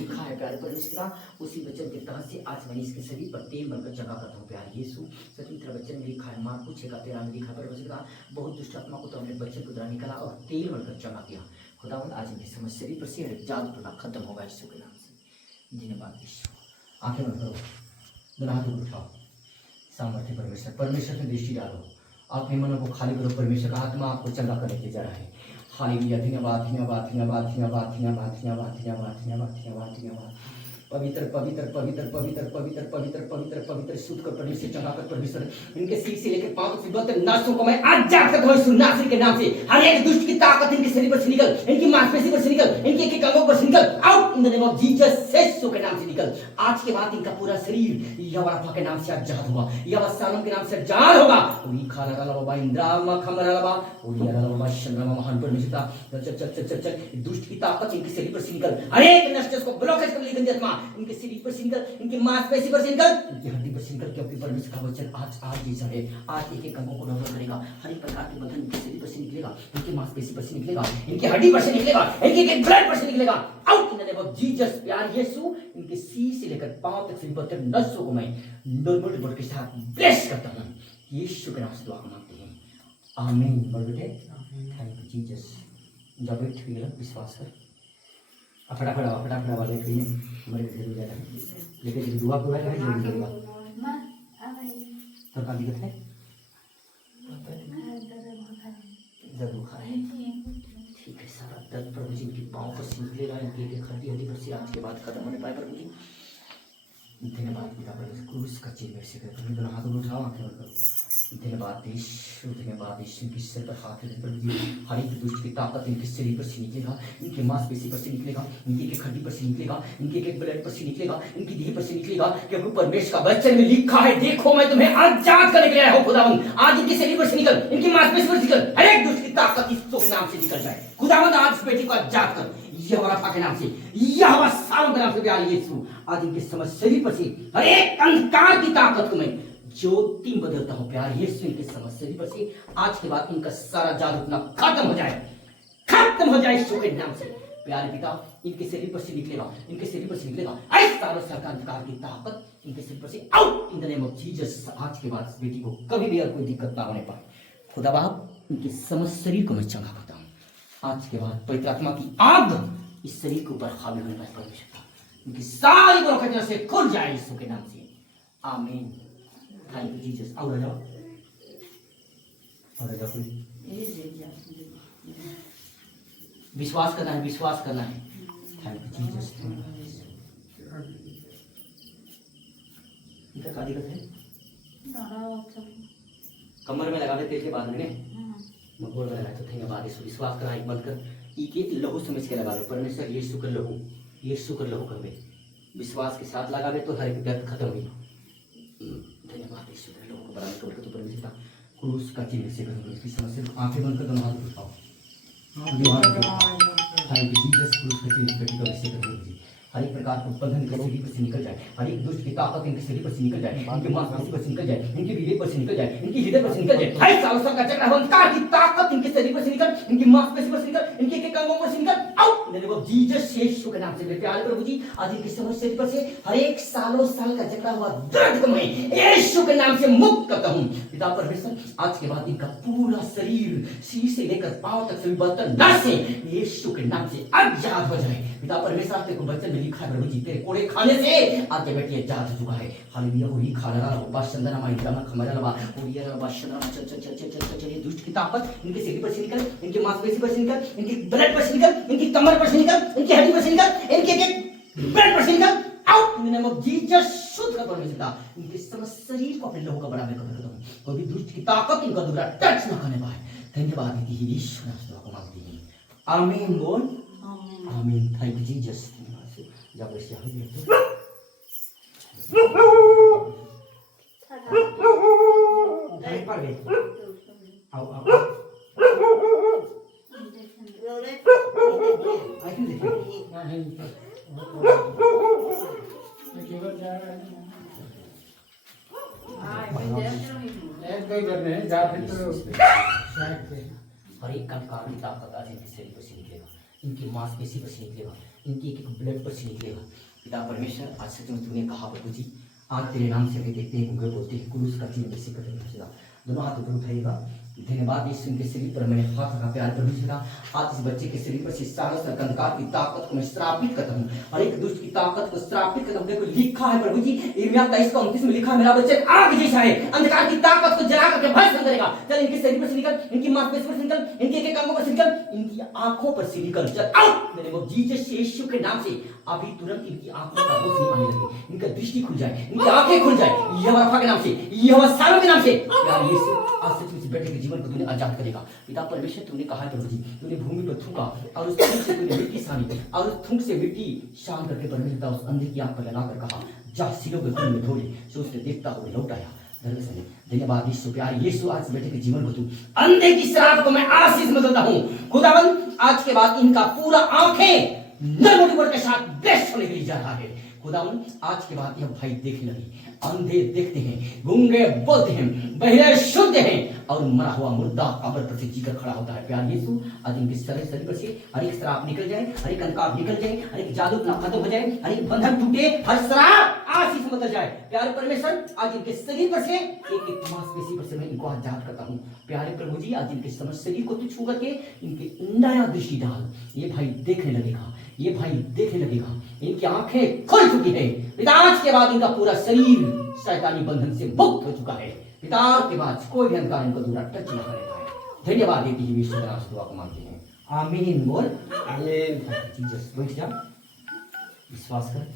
लिखा है प्यारे परमेश्वर, उसी वचन के तहत से आज मैं इसके शरीर पर तेल बनकर चंगा करता हूँ। प्यारे यीशु, सच में तेरा वचन में लिखा है, माँ पूछेगा 13 में लिखा परमेश्वर, बहुत दुष्ट आत्मा को तो हमने बच्चे को द्वारा निकाला और तेल बनकर चंगा किया। खुदावंद आज इनकी समझ शरीर पर से जादू टोना खत्म होगा यीशु के नाम से। धन्यवाद यीशु। आंखें बंद करो, दोनों हाथों को उठाओ, सामर्थ्य परमेश्वर, परमेश्वर में दृष्टि डालो, अपने मनों को खाली करो। परमेश्वर का आत्मा आपको चंगा करने के जा रहा है। हालेलुया, धन्यवाद धन्यवाद धन्यवाद धन्यवाद धन्यवाद धन्यवाद धन्यवाद धन्यवाद धन्यवाद धन्यवाद। पवित्र पवित्र पवित्र पवित्र पवित्र पवित्र पवित्र पवित्र शुद्ध कर परमेश्वर, चंगा कर परमेश्वर, इनके सिर से लेकर पांव तक बहत्तर नासों को मैं आज जाकर धो यीशु नासरी के नाम से। हर एक दुष्ट की ताकत इनके शरीर पर से निकल, इनकी मांसपेशी पर से निकल, इनके एक अंगों पर से निकल, out in the name of Jesus यीशु के नाम से निकल। आज के बाद इनका पूरा शरीर यहोवा के नाम से आजाद होगा, यहोवा सालों के नाम से आजाद होगा। उनी खाला वाला बाबा इंद्रा मा खमरा बाबा उनी वाला बाबा शंद्रा महान परमेश्वर, चल चल चल चल चल दुष्ट की ताकत इनके शरीर पर से निकल, हर एक नष्ट को ब्लॉकेज कर ले गंदी आत्मा इनके शरीर पर से निकल, इनकी मांसपेशी पर से निकल, इनकी हड्डी पर से निकल, क्योंकि परमेश्वर का वचन आज जैसा है। आज एक एक अंगों को डॉक्टर करेगा, हर एक प्रकार के बदन इनके शरीर पर से निकलेगा, इनकी मांसपेशी पर से निकलेगा, इनकी हड्डी पर से निकलेगा, इनके एक ब्लड पर से निकलेगा, out in the name of Jesus. प्यार यीशु, इनके सिर से लेकर पांव तक सभी बहत्तर नसों को मैं नॉर्मल रिपोर्ट के साथ ब्लेस करता हूं। यीशु के नाम से दुआ मांगते हैं, आमीन। बोल बेटे, थैंक यू जीसस। जब बैठ भी गलत विश्वास कर, फटाफट वाले पीने हमारे जरूर जाना है, लेकिन जब दुआ को है जरूर करेगा। तो का दिक्कत है, दर्द बुखार है, ठीक है। सारा दर्द प्रभु जी इनकी पाँव पर से निकलेगा, इनकी एक हड्डी पर से आज के बाद खत्म होने पाए प्रभु जी। धन्यवाद पिता परमेश्वर, क्रूस का चिन्ह में से प्रभु दोनों हाथों को उठाओ, आंखें बंद करो। धन्यवाद यीशु इनके सिर पर हाथ रखने पर भी हर एक दुष्ट की ताकत इनके शरीर पर से निकलेगा, इनके मांसपेशी पर से निकलेगा, इनकी एक हड्डी पर से निकलेगा, इनके एक ब्लड पर से निकलेगा, इनकी देह पर से निकलेगा, क्योंकि परमेश्वर का वचन में लिखा है, देखो मैं तुम्हें आजाद करने के लिए आया हूं खुदावंद। आज इनके शरीर पर से निकल, इनकी मांसपेशी पर से निकल, हर एक दुष्ट की ताकत यीशु के नाम से निकल जाए खुदावंद। आज इस बेटी को आजाद कर यहोवा के नाम से, यहोवा सालों के नाम से प्यारे यीशु, आज इनके समस्त शरीर पर से हर एक अंधकार की ताकत को मैं ज्योति बदलता हूं प्यारे यीशु, इनके समस्त शरीर पर से आज के बाद इनका सारा जादू अपना खत्म हो जाए, खत्म हो जाए यीशु के नाम से। प्यारे पिता, इनके शरीर पर से निकलेगा, इनके शरीर पर से निकलेगा ऐसे सालों से अंधकार की ताकत इनके शरीर पर से out in the name of Jesus. आज के बाद इस बेटी को कभी भी और कोई दिक्कत ना होने पाए खुदा बाप, इनके समस्त शरीर को मैं चंगा करता हूं। आज के बाद पवित्र आत्मा की आग इस शरीर के ऊपर हावी होने पाए परमेश्वर, इनकी सारी बरकतें से खुल जाए यीशु के नाम से, आमीन। Thank you Jesus. और जाओ, और जाओ, विश्वास करना है, विश्वास करना है। Thank you Jesus. इधर का दिक्कत है, कमर में लगा दे तेल के बाद में मगोड़ में लगा, तो धन्यवाद यीशु। विश्वास करना, एक बंद कर, एक लहू समझ के लगा दे, परमेश्वर यीशु कर लहू, यीशु कर लहू कर दे, विश्वास के साथ लगा दे तो हर एक दर्द खत्म हुई। धन्यवाद यीशु, लोगों को बराबर छोड़ के तो परमेश्वर का क्रूस का चिन्ह से करूंगा, इसकी समस्या को आंखें बंद कर दोनों हाथ उठाओ। थैंक यू जीसस, क्रूस का चिन्ह बेटी का से करूंगा जी। हर एक प्रकार का बंधन इनके शरीर पर से निकल जाए, हर एक दुष्ट की ताकत इनके शरीर पर से निकल जाए, इनके मांसपेशी पर से निकल जाए, इनके विवेक पर से निकल जाए, इनकी हृदय पर से निकल जाए, हर सालों का चक्र अंधकार की ताकत इनके शरीर पर से निकल, इनकी मांसपेशी पर से निकल, इनके एक अंगों पर से निकल out in the name of Jesus. यीशु के नाम से मेरे प्यारे प्रभु जी, आज इनके समस्त शरीर पर से हर एक सालों साल का जकड़ा हुआ दर्द को मैं यीशु के नाम से मुक्त करता हूं पिता परमेश्वर। आज के बाद इनका पूरा शरीर सिर से लेकर पांव तक सभी बर्तन नसें यीशु के नाम से आजाद हो जाए पिता परमेश्वर। आपने को वचन में लिखा है प्रभु जी, तेरे कोड़े खाने से आपके बेटी आजाद हो चुका है। हालेलुया। होली खाना बाशंदना माइंद्रा में खमरा लबा होलिया बाशंदना चल चल चल चल चल चल। ये दुष्ट की ताकत इनके शरीर पर से निकल, इनके मांसपेशी पर से निकल, इनकी ब्लड पर से निकल, इनकी कमर पर से निकल, इनकी हड्डी पर से निकल, इनके ब्लड पर से निकल out in the name of Jesus. शुद्ध कर परमेश्वर, इनके समस्त शरीर को अपने लोगों का बराबर कर देता हूं, कोई भी दुष्ट की ताकत इनका दोबारा टच न करने पाए। धन्यवाद देती है यीशु ने आपको मांगती है, आमीन बोल आमीन। Thank you Jesus. जब ऐसे पड़ गए आओ आओ आई क्यों देखिए हर एक कंकार की ताकत आज इनके शरीर पर से निकलेगा, इनकी मांसपेशी पर से निकलेगा, इनकी एक ब्लड पर से निकलेगा पिता परमेश्वर। आज सच में तूने कहा प्रभु जी, आज तेरे नाम से वे देखते हैं, गूंगे बोलते हैं, क्रूस का चिन्ह से कटेगा। दोनों हाथ ऊपर उठाइएगा। धन्यवाद यीशु, इनके शरीर पर मैंने हाथ रखा प्यार परमेश्वर। आज इस बच्चे के शरीर पर से सारा अंधकार की ताकत को मैं श्रापित करता हूँ, हर एक दुष्ट की ताकत को श्रापित करता हूँ। देखो लिखा है प्रभु जी, यिर्मयाह 23:29 में लिखा है, मेरा बच्चा आग जैसा है, अंधकार की ताकत को जला करके भस्म करेगा। चल इनके शरीर पर से निकल, इनकी मांसपेशी पर से निकल, इनके एक अंगों पर से निकल, इनकी आंखों पर से निकल, चल out in the name of Jesus. यीशु के नाम से अभी तुरंत इनकी आंखों का रोशनी आने लगे, इनका दृष्टि खुल जाए, इनकी आंखें खुल जाए, यहोवा रफा के नाम से, यहोवा सालों के नाम से। यार यीशु आज सच में बेटे के जीवन को तूने आजाद करेगा पिता परमेश्वर। तूने कहा है प्रभु जी, तूने भूमि पर थूका और उस थूक से तूने मिट्टी सानी और उस थूक से मिट्टी शान करके परमेश्वर उस अंधे की आंख पर लगाकर कहा, जा सिलों के खून में धो ले। सो उसने देखता हुआ लौट आया। धन्यवाद यीशु प्यार यीशु, आज बेटे के जीवन को तू अंधे की शराब को मैं आशीष में देता हूँ खुदावन। आज के बाद इनका पूरा आंखें नरमुड़ी के साथ बेस्ट होने के लिए जा रहा है खुदावन। आज के बाद यह भाई देखने लगे, अंधे देखते हैं, गूंगे बोलते हैं, बहरे शुद्ध हैं और मरा हुआ मुर्दा कब्र पर से जीकर खड़ा होता है। प्यार यीशु, आज इनके शरीर पर से हर एक शराब निकल जाए, हर एक अंधकार निकल जाए, हर एक जादू खत्म हो जाए, हर एक बंधन टूटे, हर शराब आशीष में बदल जाए। प्यारे परमेश्वर, आज इनके शरीर पर से एक मांसपेशी पर से मैं इनको आजाद करता हूँ। प्यारे प्रभु जी, आज इनके समस्त शरीर को तू छू करके इनके नया दृष्टि डाल। ये भाई देखने लगेगा, ये भाई देखने लगेगा, इनकी आंखें खुल चुकी है पिता। आज के बाद इनका पूरा शरीर शैतानी बंधन से मुक्त हो चुका है पिता। के बाद कोई भी अंधकार इनको दूर टच न करे पाए। धन्यवाद देती है यीशु नाम से दुआ को मांगते हैं, आमीन बोल आमीन। जीसस बैठ जा, विश्वास कर,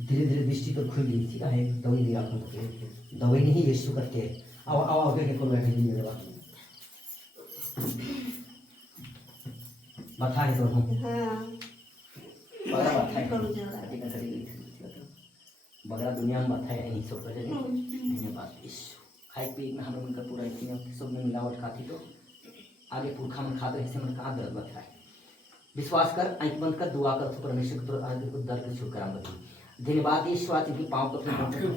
धीरे धीरे दृष्टि तो खुल गई। ठीक है, दवाई दिया आपको, दवाई नहीं यीशु करके आओ आओ आगे के कोल बैठे मेरे बात बता है तो हम बड़ा बात है बड़ा दुनिया में बात है नहीं सब कर धन्यवाद यीशु। खाई पी में हम उनका पूरा इतना सब में मिलावट खाती तो आगे पुरखा में खाते हिस्से में कहाँ दर्द बता है। विश्वास कर, आंख बंद कर, दुआ कर, तो परमेश्वर को आज को दर्द छुटकारा बता। धन्यवाद यीशु, आज इनकी पाँव को अपने शक्ति को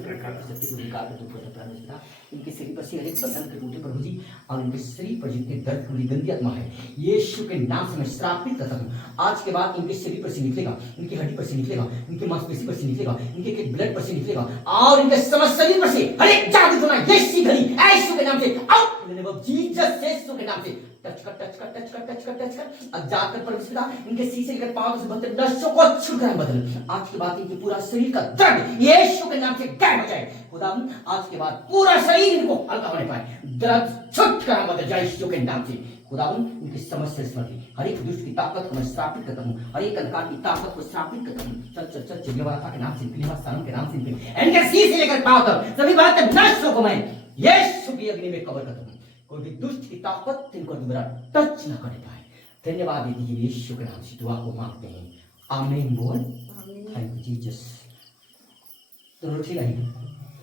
विकार कर दूर परमेश्वर, इनके शरीर पर से हर एक बंधन के टूटे प्रभु जी, और इनके शरीर पर जितने दर्द की गंदी आत्मा है यीशु के नाम से मैं श्रापित करता हूँ। आज के बाद इनके शरीर पर से निकलेगा, इनकी हड्डी पर से निकलेगा, इनकी मांसपेशी पर से निकलेगा, इनके ब्लड पर से निकलेगा, और इनके समस्त शरीर पर से हर एक जादू टोना यीशु घड़ी यीशु के नाम से out in the name of Jesus, यीशु के नाम से टच कर टच कर टच कर टच कर टच कर। अब जाकर परमेश्वर इनके सीसे लेकर पांव से बंधे नसों को छुटकारा बदल। आज के बाद इनके पूरा शरीर का दर्द यीशु के नाम से गायब हो जाए। खुदा आज के बाद पूरा शरीर इनको हल्का होने पाए, दर्द छुटकारा बदल जाए यीशु के नाम से। खुदा इनकी समस्त स्मृति हर एक दुष्ट की ताकत को मैं श्रापित करता हूँ, हर एक अंधकार की ताकत को श्रापित करता हूँ। चल चल चल चिल्लवारा के नाम से निकले, सालम के नाम से निकले, इनके सीसे लेकर पांव तक सभी बातें नसों को मैं यीशु की अग्नि में कवर करता हूँ। कोई भी दुष्ट की ताकत इनको दोबारा टच न कर पाए। धन्यवाद दीजिए यीशु के नाम से दुआ को मांगते हैं, आमीन बोल। Thank you Jesus. तो ठीक है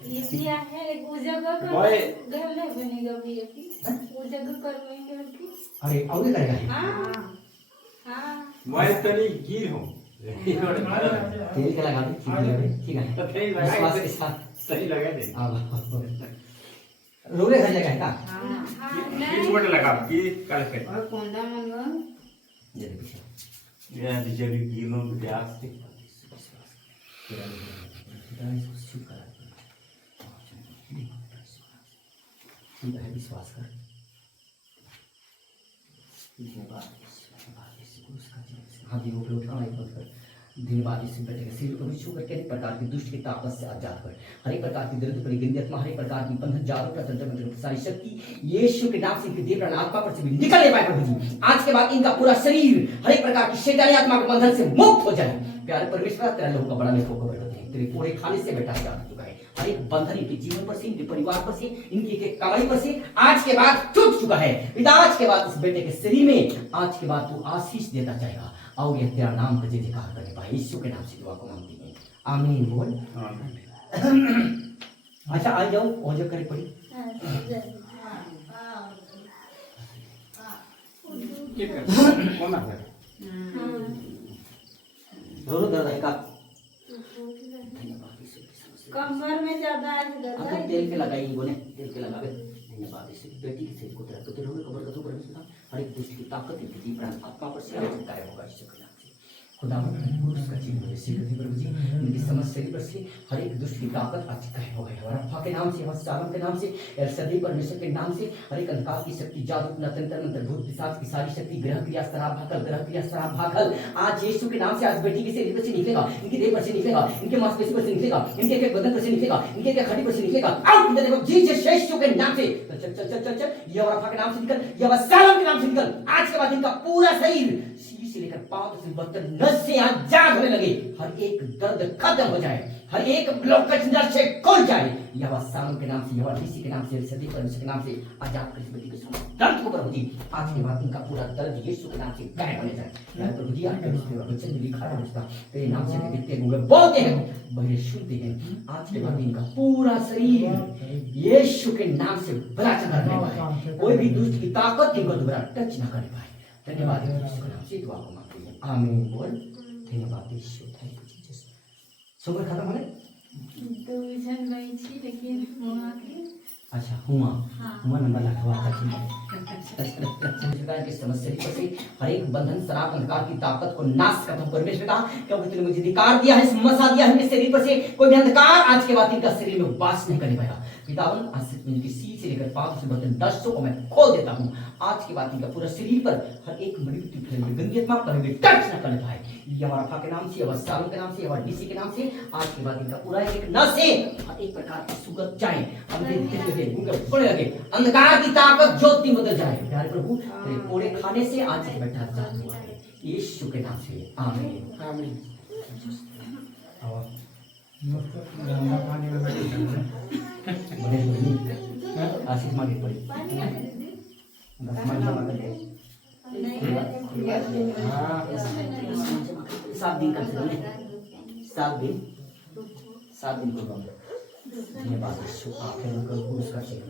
ये दिया है वो जगह पर घर ले बनेगा भैया की वो जगह करवाएंगे की। अरे और क्या करेगा? हां हां मैं तनी गिर हूं, तेल का लगा दे, ठीक है विश्वास के साथ सही लगा दे। रोले घर जगह है का? किस मोटे लगा की कल के और कोंडा मंगा ये देखिए ये जब गिरनो ब्यास से विश्वास कर। हाँ जी वो उठाना एक कर। धन्यवाद इस बेटे के सिर को भी छू करके हर प्रकार की दुष्ट की ताकत से आजाद कर, हर एक प्रकार की दर्द पर गंदी आत्मा, हर एक प्रकार की बंधन जादू का तंत्र मंत्र सारी शक्ति यीशु के नाम से इनके देह प्राण आत्मा पर से भी निकलने पाए प्रभु जी। आज के बाद इनका पूरा शरीर हर एक प्रकार की शैतानी आत्मा के बंधन से मुक्त हो जाए। प्यारे परमेश्वर तेरा लोगों का बड़ा लेखों को बढ़ाते हैं, तेरे पूरे खाने से बेटा जा चुका है। हर एक बंधन इनके जीवन पर से, इनके परिवार पर से, इनकी एक कमाई पर से आज के बाद टूट चुका है। पिता आज के बाद इस बेटे के शरीर में आज के बाद तू आशीष देता जाएगा और ये तेरा नाम का जयकार करने पाए। यीशु के नाम से दुआ को मांगते हैं, आमीन बोल। अच्छा आ जाओ और जो करे पड़ी रो दर्द है का कमर में ज्यादा है दर्द। तेल के लगाई बोले, तेल के लगावे। धन्यवाद इस बेटी के सिर को तेरा तो तेरे कमर का तो परमेश्वर हर एक दुष्ट की ताकत इनके जीवन प्राण आत्मा पर से गायब होगा यीशु के नाम से। खुदा उसका जीवन में सीख दी प्रभु जी, इनकी समस्त शरीर पर से हर एक दुष्ट की ताकत आज गायब हो गई। हमारा अब्बा के नाम से, हमारे सालम के नाम से, सदी परमेश्वर के नाम से हर एक अंधकार की शक्ति, जादू, तंत्र मंत्र, भूत पिशाच की सारी शक्ति, ग्रह क्रिया शराब भागल, ग्रह क्रिया शराब भागल आज यीशु के नाम से आज बेटी के शरीर पर से निकलेगा, इनके देह पर से निकलेगा, इनके मांसपेशी पर से निकलेगा, इनके एक बदन पर से निकलेगा, इनके एक हड्डी पर से निकलेगा। Out in the name of Jesus यीशु के नाम से। चल चल चल चल चल ये हमारा अब्बा के नाम से निकल, ये हमारे सालम के नाम से निकल। आज के बाद इनका पूरा शरीर से लेकर पांव तक से बदन नस से आजाद होने लगे, हर एक दर्द खत्म हो जाए, हर एक ब्लॉकेज नस से खुल जाए। यह सालों के नाम से, यह ऋषि के नाम से, सदी परमेश्वर के नाम से आजाद कर बेटी के समस्त दर्द को प्रभु जी आज के बाद इनका पूरा दर्द यीशु के नाम से गायब होने जाए। मैं प्रभु जी आपके वचन में लिखा है उसका तेरे नाम से देखते हुए बोलते हैं, बड़े सुनते हैं। आज के बाद इनका पूरा शरीर यीशु के नाम से बला चढ़ा करने पाए, कोई भी दुष्ट की ताकत इनको दोबारा टच न कर पाए। धन्यवाद यीशु के नाम से दुआ को मांगते हैं, आमीन बोल। धन्यवाद यीशु, थैंक यू जीसस। सुबह खत्म होने तो जन गई थी लेकिन वहां के अच्छा हुआ नंबर लखवा था कि समस्या पर से हर एक बंधन शराब अंधकार की ताकत को नाश करता हूं परमेश्वर का, क्योंकि तूने मुझे अधिकार दिया है, मसा दिया है मेरे शरीर पर से कोई भी अंधकार आज के बाद इनका शरीर में वास नहीं करने पाएगा। पितावन आज से इनकी सीट से लेकर पांव से बदन दर्शों को मैं खोल देता हूं। आज के बाद इनका पूरा शरीर पर हर एक मृत्यु गंदी आत्मा कभी भी टच न कर पाए। ये हमारा अब्बा के नाम से, हमारे सालों के नाम से, हमारे डीसी के नाम से आज के बाद इनका पूरा एक नस से हर एक प्रकार की सुगंध जाए, हम देखते हुए उनके पड़े लगे, अंधकार की ताकत ज्योति बदल जाए। प्यारे प्रभु तेरे पूरे खाने से आज से बैठा जात हुआ है यीशु के नाम से, आमीन आमीन। बड़े आशीष मांगे पड़ी 10 मांग जमा कर दे 7 दिन कर सकते 7 दिन को कम धन्यवाद यीशु आखिर में पुरस्कार चाहिए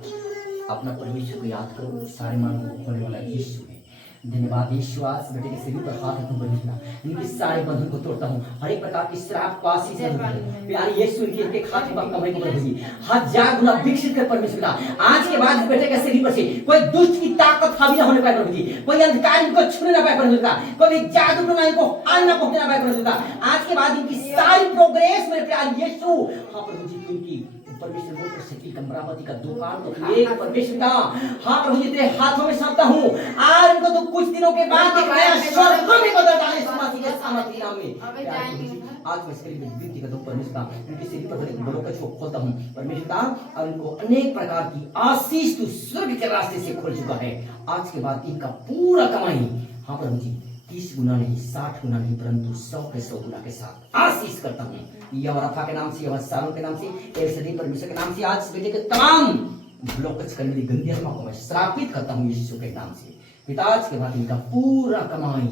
अपना परमेश्वर को याद करो सारे मांगों को खोलने वाला यीशु है धन्यवाद यीशु आज बेटे के शरीर पर हाथ रखूं परमेश्वर इनके सारे बंधन को तोड़ता हूं हर एक प्रकार की श्राप को आशीष प्यारे यीशु इनके एक हाथ में कमाई को प्रभु जी 1000 गुना विकसित कर परमेश्वर आज के बाद बेटे के शरीर पर से कोई दुष्ट की ताकत हावी ना होने पाए प्रभु जी कोई अंधकार इनको छूने ना पाए परमेश्वर कोई जादू टोना इनको हाल ना पहुंचने पाए परमेश्वर आज के बाद इनकी सारी प्रोग्रेस मेरे प्यारे यीशु हां प्रभु जी इनकी परमेश्वर मोटरसाइकिल का मरामती का दुकान तो एक परमेश्वर का हाँ प्रभु जी तेरे हाथों में सौंपता हूँ आज इनको तो कुछ दिनों के बाद एक नया स्वर्ग में बदल डाले इस मसीह के सामर्थ्य नाम में आज मैं इसके लिए विनती करता हूँ परमेश्वर इनके शरीर पर बड़े ब्लॉकेज को खोलता हूँ परमेश्वर और इनको अनेक प्रकार की आशीष तू स्वर्ग के रास्ते से खोल चुका है आज के बाद इनका पूरा कमाई हाँ प्रभु जी 30 गुना नहीं 60 गुना नहीं परंतु 100 के 100 गुना के साथ आशीष करता हूँ यहोवा के नाम से यहोवा सालों के नाम से सदी परमेश्वर के नाम से आज बेटे के तमाम ब्लॉकेज करने वाली गंदी आत्मा को मैं श्रापित करता हूँ यीशु के नाम से पिता आज के बाद इनका पूरा कमाई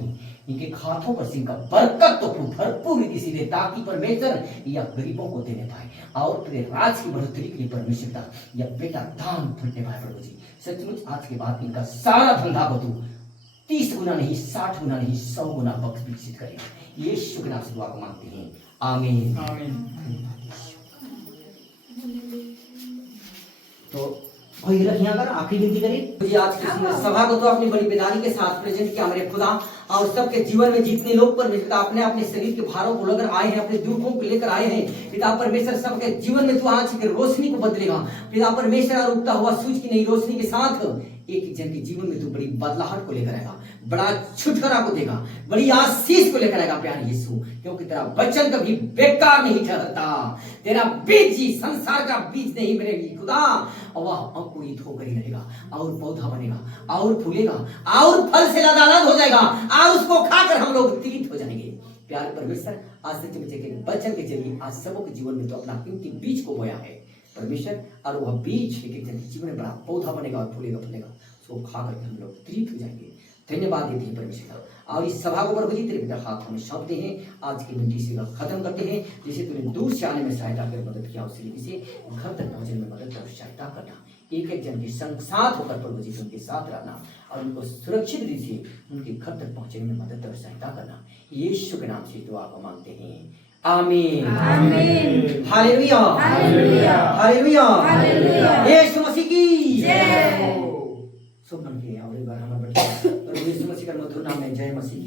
इनके खातों पर से इनका बरकत तो भरपूर रीति से दे ताकि परमेश्वर या गरीबों को देने पाए और तेरे राज की बढ़ोतरी के लिए परमेश्वर या बेटा दान फूटने पाए प्रभु जी सचमुच आज के बाद इनका सारा धंधा को तू 30 गुना नहीं 60 गुना नहीं 100 गुना बख्श विकसित करेगा यीशु के नाम से दुआ को मांगते हैं आमीन तो कोई रखिए अगर आखिरी विनती करें मुझे आज की सभा को तो अपनी बड़ी बेदानी के साथ प्रेजेंट किया मेरे खुदा और सबके जीवन में जितने लोग परमेश्वर अपने अपने शरीर के भारों को लेकर आए हैं अपने दुखों को लेकर आए हैं पिता परमेश्वर सबके जीवन में तू आज की रोशनी को बदलेगा पिता परमेश्वर और उगता हुआ सूरज की नई रोशनी के साथ एक जन के जीवन में तू बड़ी बदलाहट को लेकर आएगा बड़ा छुटकारा को देगा बड़ी आशीष को लेकर आएगा प्यारे यीशु क्योंकि तेरा वचन कभी बेकार नहीं ठहरता तेरा बीज ही संसार का बीज नहीं मेरे खुदा और वह अंकुरित होकर ही रहेगा और पौधा बनेगा और फूलेगा और फल से लदालद हो जाएगा और उसको खाकर हम लोग तीर्थ हो जाएंगे प्यारे परमेश्वर आज सच्चे बच्चे के वचन के जरिए आज सबों के जीवन में तो अपना कीमती बीज को बोया है परमेश्वर और वह बीज एक जन के जीवन में बड़ा पौधा बनेगा और फूलेगा उसको खा करके हम लोग तृप्त हो जाएंगे धन्यवाद देते हैं परमेश्वर और इस सभा को प्रभु जी तेरे बेटा हाथों में सौंपते हैं आज की मिनटी से खत्म करते हैं जैसे तूने दूर से आने में सहायता कर मदद किया उसी रीति से घर तक पहुंचने में मदद और सहायता करना एक एक जन के संग साथ होकर प्रभु जी उनके साथ रहना और उनको सुरक्षित रीति से उनके घर तक पहुंचने में मदद और सहायता करना यीशु के नाम से दुआ को मांगते हैं आमीन आमीन हालेलुया हालेलुया हालेलुया हालेलुया यीशु मसीह की जय सब बन के और एक बार हमारे प्रभु यीशु मसीह का मधुर नाम है जय मसीह